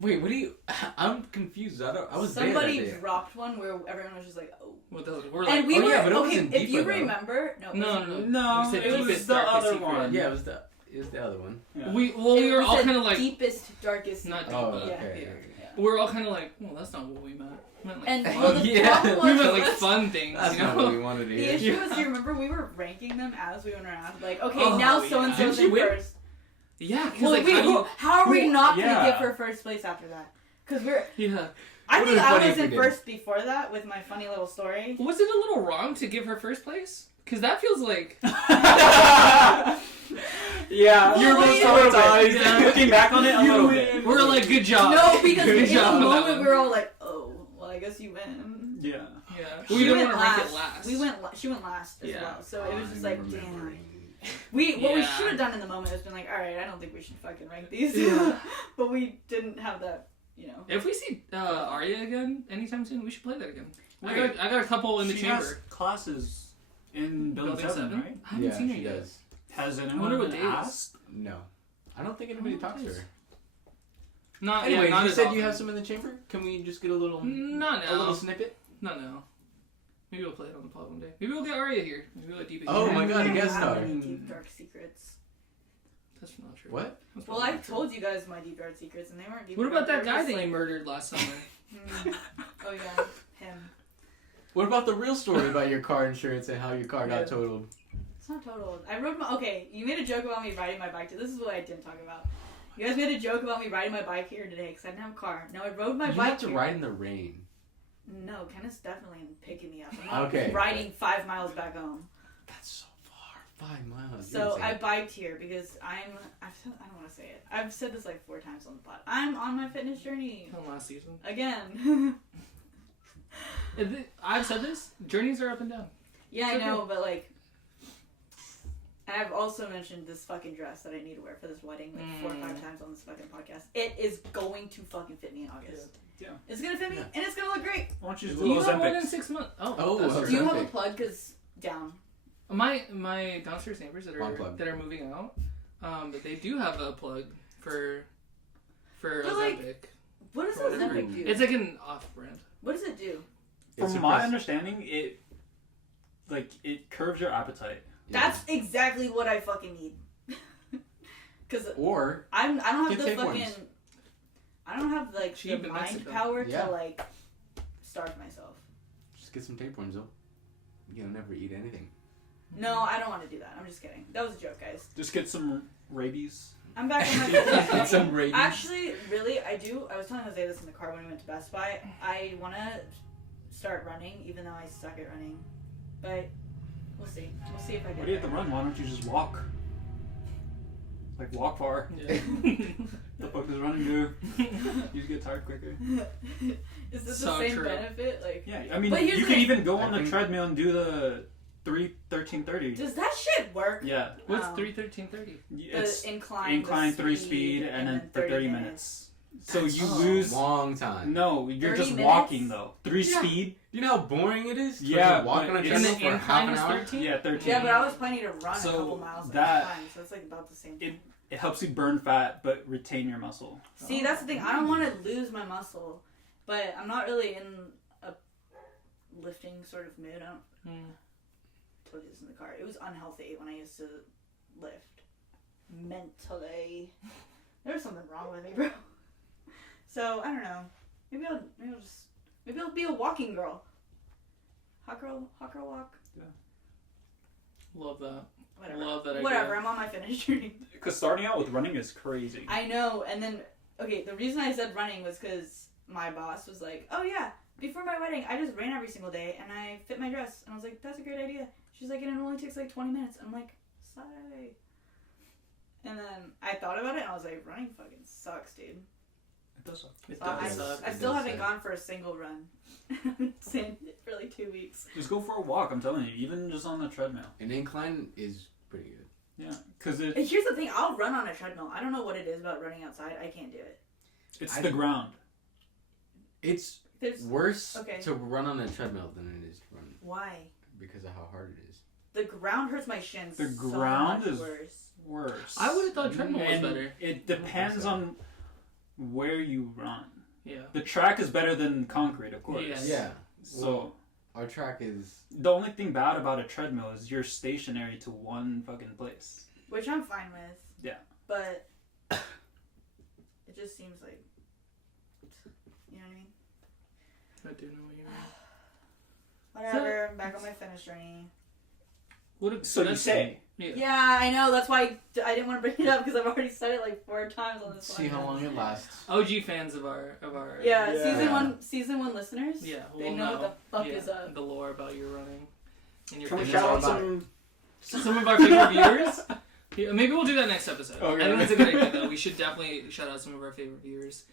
Wait, what do you? I'm confused. I was Somebody there that day. dropped one where everyone was just like, oh. What does we're And like? we oh, were, yeah, but it okay, wasn't if deeper, you though. remember, no. No, You said it was deepest, the darkest other secret. one. Yeah, it was the other one. Yeah. we It were was all the kind of like deepest, darkest not secret. deep, Oh, but okay. yeah. We're all kind of like, well, that's not what we meant. We meant like And fun. well, the Yeah. problem we was, meant like fun things, That's you not what know? we wanted to the hear. issue was, you remember we were ranking them as we went around. Like, okay, Oh, now yeah. so and Didn't so's she in win? first. Yeah, because Well, like how are we who- not gonna yeah. give her first place after that? Because we're. yeah. I Would've think been I funny was if in we did. first before that with my funny little story. Was it a little wrong to give her first place? Because that feels like Yeah, You're both both traumatized. Yeah. Looking back on it, a little we're bit. like good job. No, because good in the job on that moment one. we were all like, oh, well, I guess you win. Yeah. Yeah, She we didn't went want to rank it last. We went. She went last as Yeah. well. So it was just like, damn. Remembering. What we Yeah. should have done in the moment is been like, all right, I don't think we should fucking rank these. Yeah. But we didn't have that, you know. If we see Arya again anytime soon, we should play that again. I Wait, got a couple in the she chamber. has classes in Building 7, right? I haven't Yeah, seen her she yet. does. Has wonder anyone what been days. asked? No, I don't think anybody Oh, talks to nice. her. Not Anyway, yeah, not you as said often. you have some in the chamber. Can we just get a little, Not a little now. snippet? Not now. Maybe we'll play it on the pod one day. Maybe we'll get Arya here. Maybe we'll get Deep. Oh my God, I you don't guys have know. any deep dark secrets. That's not true. What? That's Well, probably I not true. told you guys my deep dark secrets, and they weren't deep. What about dark, that they were guy just that you like, murdered last summer? Oh yeah, him. What about the real story about your car insurance and how your car Yeah. got totaled? It's not totaled. I rode my. Okay, you made a joke about me riding my bike. This is what I didn't talk about. You guys made a joke about me riding my bike here today because I didn't have a car. No, I rode my You bike have to here. ride in the rain. No, Kenneth's definitely picking me up. I'm not Okay. riding 5 miles back home. That's so far. 5 miles. So You're I insane. biked here because I don't want to say it. I've said this like 4 times on the pod. I'm on my fitness journey From last season. again. I've said this. Journeys are up and down. Yeah, It's I know, okay. but like, and I've also mentioned this fucking dress that I need to wear for this wedding like 4 or 5 times on this fucking podcast. It is going to fucking fit me in August. Yeah. It's gonna fit me, Yeah. and it's gonna look great. Why don't you just do You those have more than Olympics? 6 months. Oh, That's okay. Do you have a Olympic. plug? Cause down. My downstairs neighbors that Plug, plug. are moving out, but they do have a plug for But, Ozempic. like, what does Whatever. Ozempic do? It's like an off-brand. What does it do? It From my suppress- understanding, it curbs your appetite. Yeah. That's exactly what I fucking need. Cause Or I don't have Get the tapeworms. fucking. I don't have like Cheap the in mind Mexico. power Yeah. to like starve myself. just get some tapeworms, though. You'll never eat anything. No, I don't want to do that. I'm just kidding. That was a joke, guys. Just get some rabies. I'm back on my Get some rabies. Actually, really, I do. I was telling Jose this in the car when we went to Best Buy. I want to start running, even though I suck at running. But we'll see. We'll see if I get What do you have there. to run? Why don't you just walk? Like walk far. Yeah. The fuck does running do? You just get tired quicker. Is this So the same true. benefit? Like, Yeah, I mean, But here's you the can thing. even go on I the think- treadmill and do the 13:30. does that shit work? Yeah, What's Um, 3:13:30? it's The incline, incline the 3 speed, and then for 30 minutes. So That's you a lose. long time. No, you're 30 just minutes? walking though. 3 Yeah. speed. You know how boring it is? to Yeah, walk but on a it's- And treadmill the for half incline an is hour. 13? Yeah, 13. Yeah, but I was planning to run So a couple miles that- at a time, so it's like about the same thing. It helps you burn fat, but retain your muscle. See, that's the thing. I don't want to lose my muscle, but I'm not really in a lifting sort of mood. I don't. Told you this in the car. It was unhealthy when I used to lift. Mentally, there was something wrong with me, bro. So I don't know. Maybe I'll be a walking girl. Hot girl walk. Love that. Whatever. Love that idea. Whatever. I'm on my fitness journey. Because starting out with running is crazy. I know. And then, okay, the reason I said running was because my boss was like, "Oh yeah, before my wedding, I just ran every single day and I fit my dress." And I was like, "That's a great idea." She's like, "And it only takes like 20 minutes." I'm like, "Sigh." And then I thought about it and I was like, "Running fucking sucks, dude." It does suck. It So I does suck. I It still does haven't suck. gone for a single run. I've been for like 2 weeks. Just go for a walk. I'm telling you, even just on the treadmill. An incline is pretty good. Yeah, because And here's the thing: I'll run on a treadmill. I don't know what it is about running outside. I can't do it. it's the ground. It's There's worse Okay. to run on a treadmill than it is to run why because of how hard it is. the ground hurts my shins. The so ground much is worse. Worse. I would have thought treadmill was And better. it depends so. on where you run. Yeah. The track is better than concrete, of course. Yes. Yeah. So Our track is the only thing bad about a treadmill is you're stationary to one fucking place. Which I'm fine with. Yeah. But it just seems like, you know what I mean? I do know what you mean. Whatever. I'm back on my fitness journey. So you that's- say. Yeah. Yeah, I know. That's why I didn't want to bring it up because I've already said it like 4 times on this see one. how long it lasts. OG fans of our. Yeah, Yeah. season one listeners. Yeah. They we'll know what the fuck yeah, is up. the lore about your running. And your Can we And fitness. shout out about some? Some of our favorite viewers. Yeah, maybe we'll do that next episode. Okay. I think that's a good idea, though. We should definitely shout out some of our favorite viewers.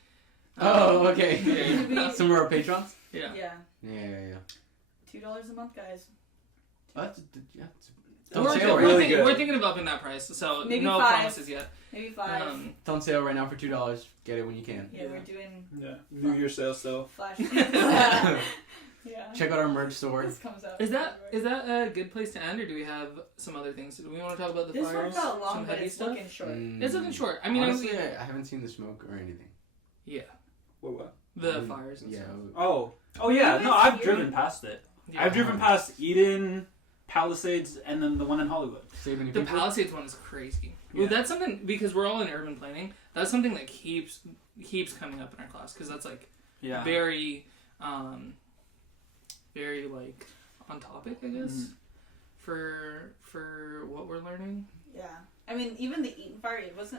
Oh, okay. Yeah. Some of our patrons. Yeah. Yeah. Yeah. $2 a month, guys. Oh, yeah. It's We're, on thinking, sale we're, right thinking, good. we're thinking of upping that price, so Maybe no 5. promises yet. Maybe 5. It's on sale right now for $2. Get it when you can. Yeah, we're doing Yeah. New Year sales still. flash. Yeah. Check out our merch store. This comes out. Is that a good place to end, or do we have some other things? Do we want to talk about the This fires? one felt long, some but heavy it's stuff? looking short. It's looking short. I mean, honestly, I haven't seen the smoke or anything. yeah, What? the fires and Yeah. stuff. Oh yeah. You No, guys I've hear driven it? past it. Yeah. I've driven past Eden, Palisades, and then the one in Hollywood. Save any The people? Palisades one is crazy. Yeah. Well, that's something because we're all in urban planning. That's something that keeps coming up in our class because that's like Yeah. very, very like on topic, I guess, Mhm. for what we're learning. Yeah. I mean, even the Eaton fire, it was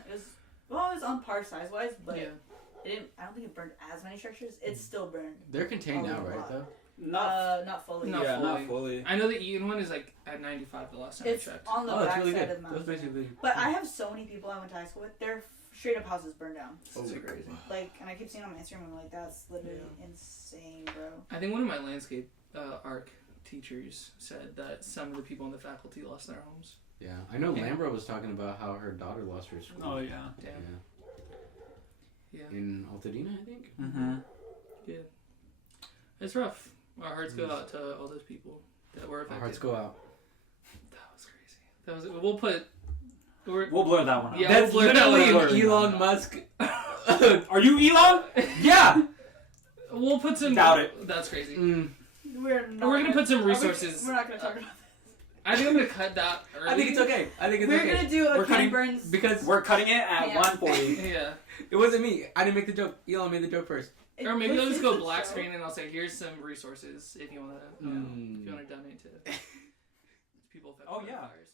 on par size wise, but yeah. it didn't. I don't think it burned as many structures. It still burned. They're contained A now, lot. right? Though. Not fully. Not yeah, fully. not fully. I know the Eaton one is like at 95 the last time It's I checked. on the Oh, that's back really side good. of the That's mountain. basically. But I have so many people I went to high school with. They're straight up houses burned down. Oh, so crazy. Like, and I keep seeing on my Instagram, I'm like, that's literally insane, bro. I think one of my landscape arc teachers said that some of the people in the faculty lost their homes. Yeah, I know Lambro was talking about how her daughter lost her school. Oh yeah. Damn. Yeah. In Altadena, I think. Mm-hmm. Yeah. It's rough. Our hearts go out to all those people that were affected. Our hearts go out. That was crazy. That was. We'll put. We'll blur that one out. Yeah, That's we'll blur that literally one out. an Elon Musk. Are you Elon? Yeah. We'll put some. Doubt it. That's crazy. We're gonna put some resources. We're not gonna talk about I think I'm gonna cut that early. I think it's okay. We're gonna do a We're Ken cutting- Burns. Because We're cutting it at 1:40. Yeah. it wasn't me. I didn't make the joke. Elon made the joke first. Or maybe I'll This just is go a black show. screen and I'll say, "Here's some resources if you wanna, if you wanna donate to people affected Oh, by yeah. the virus."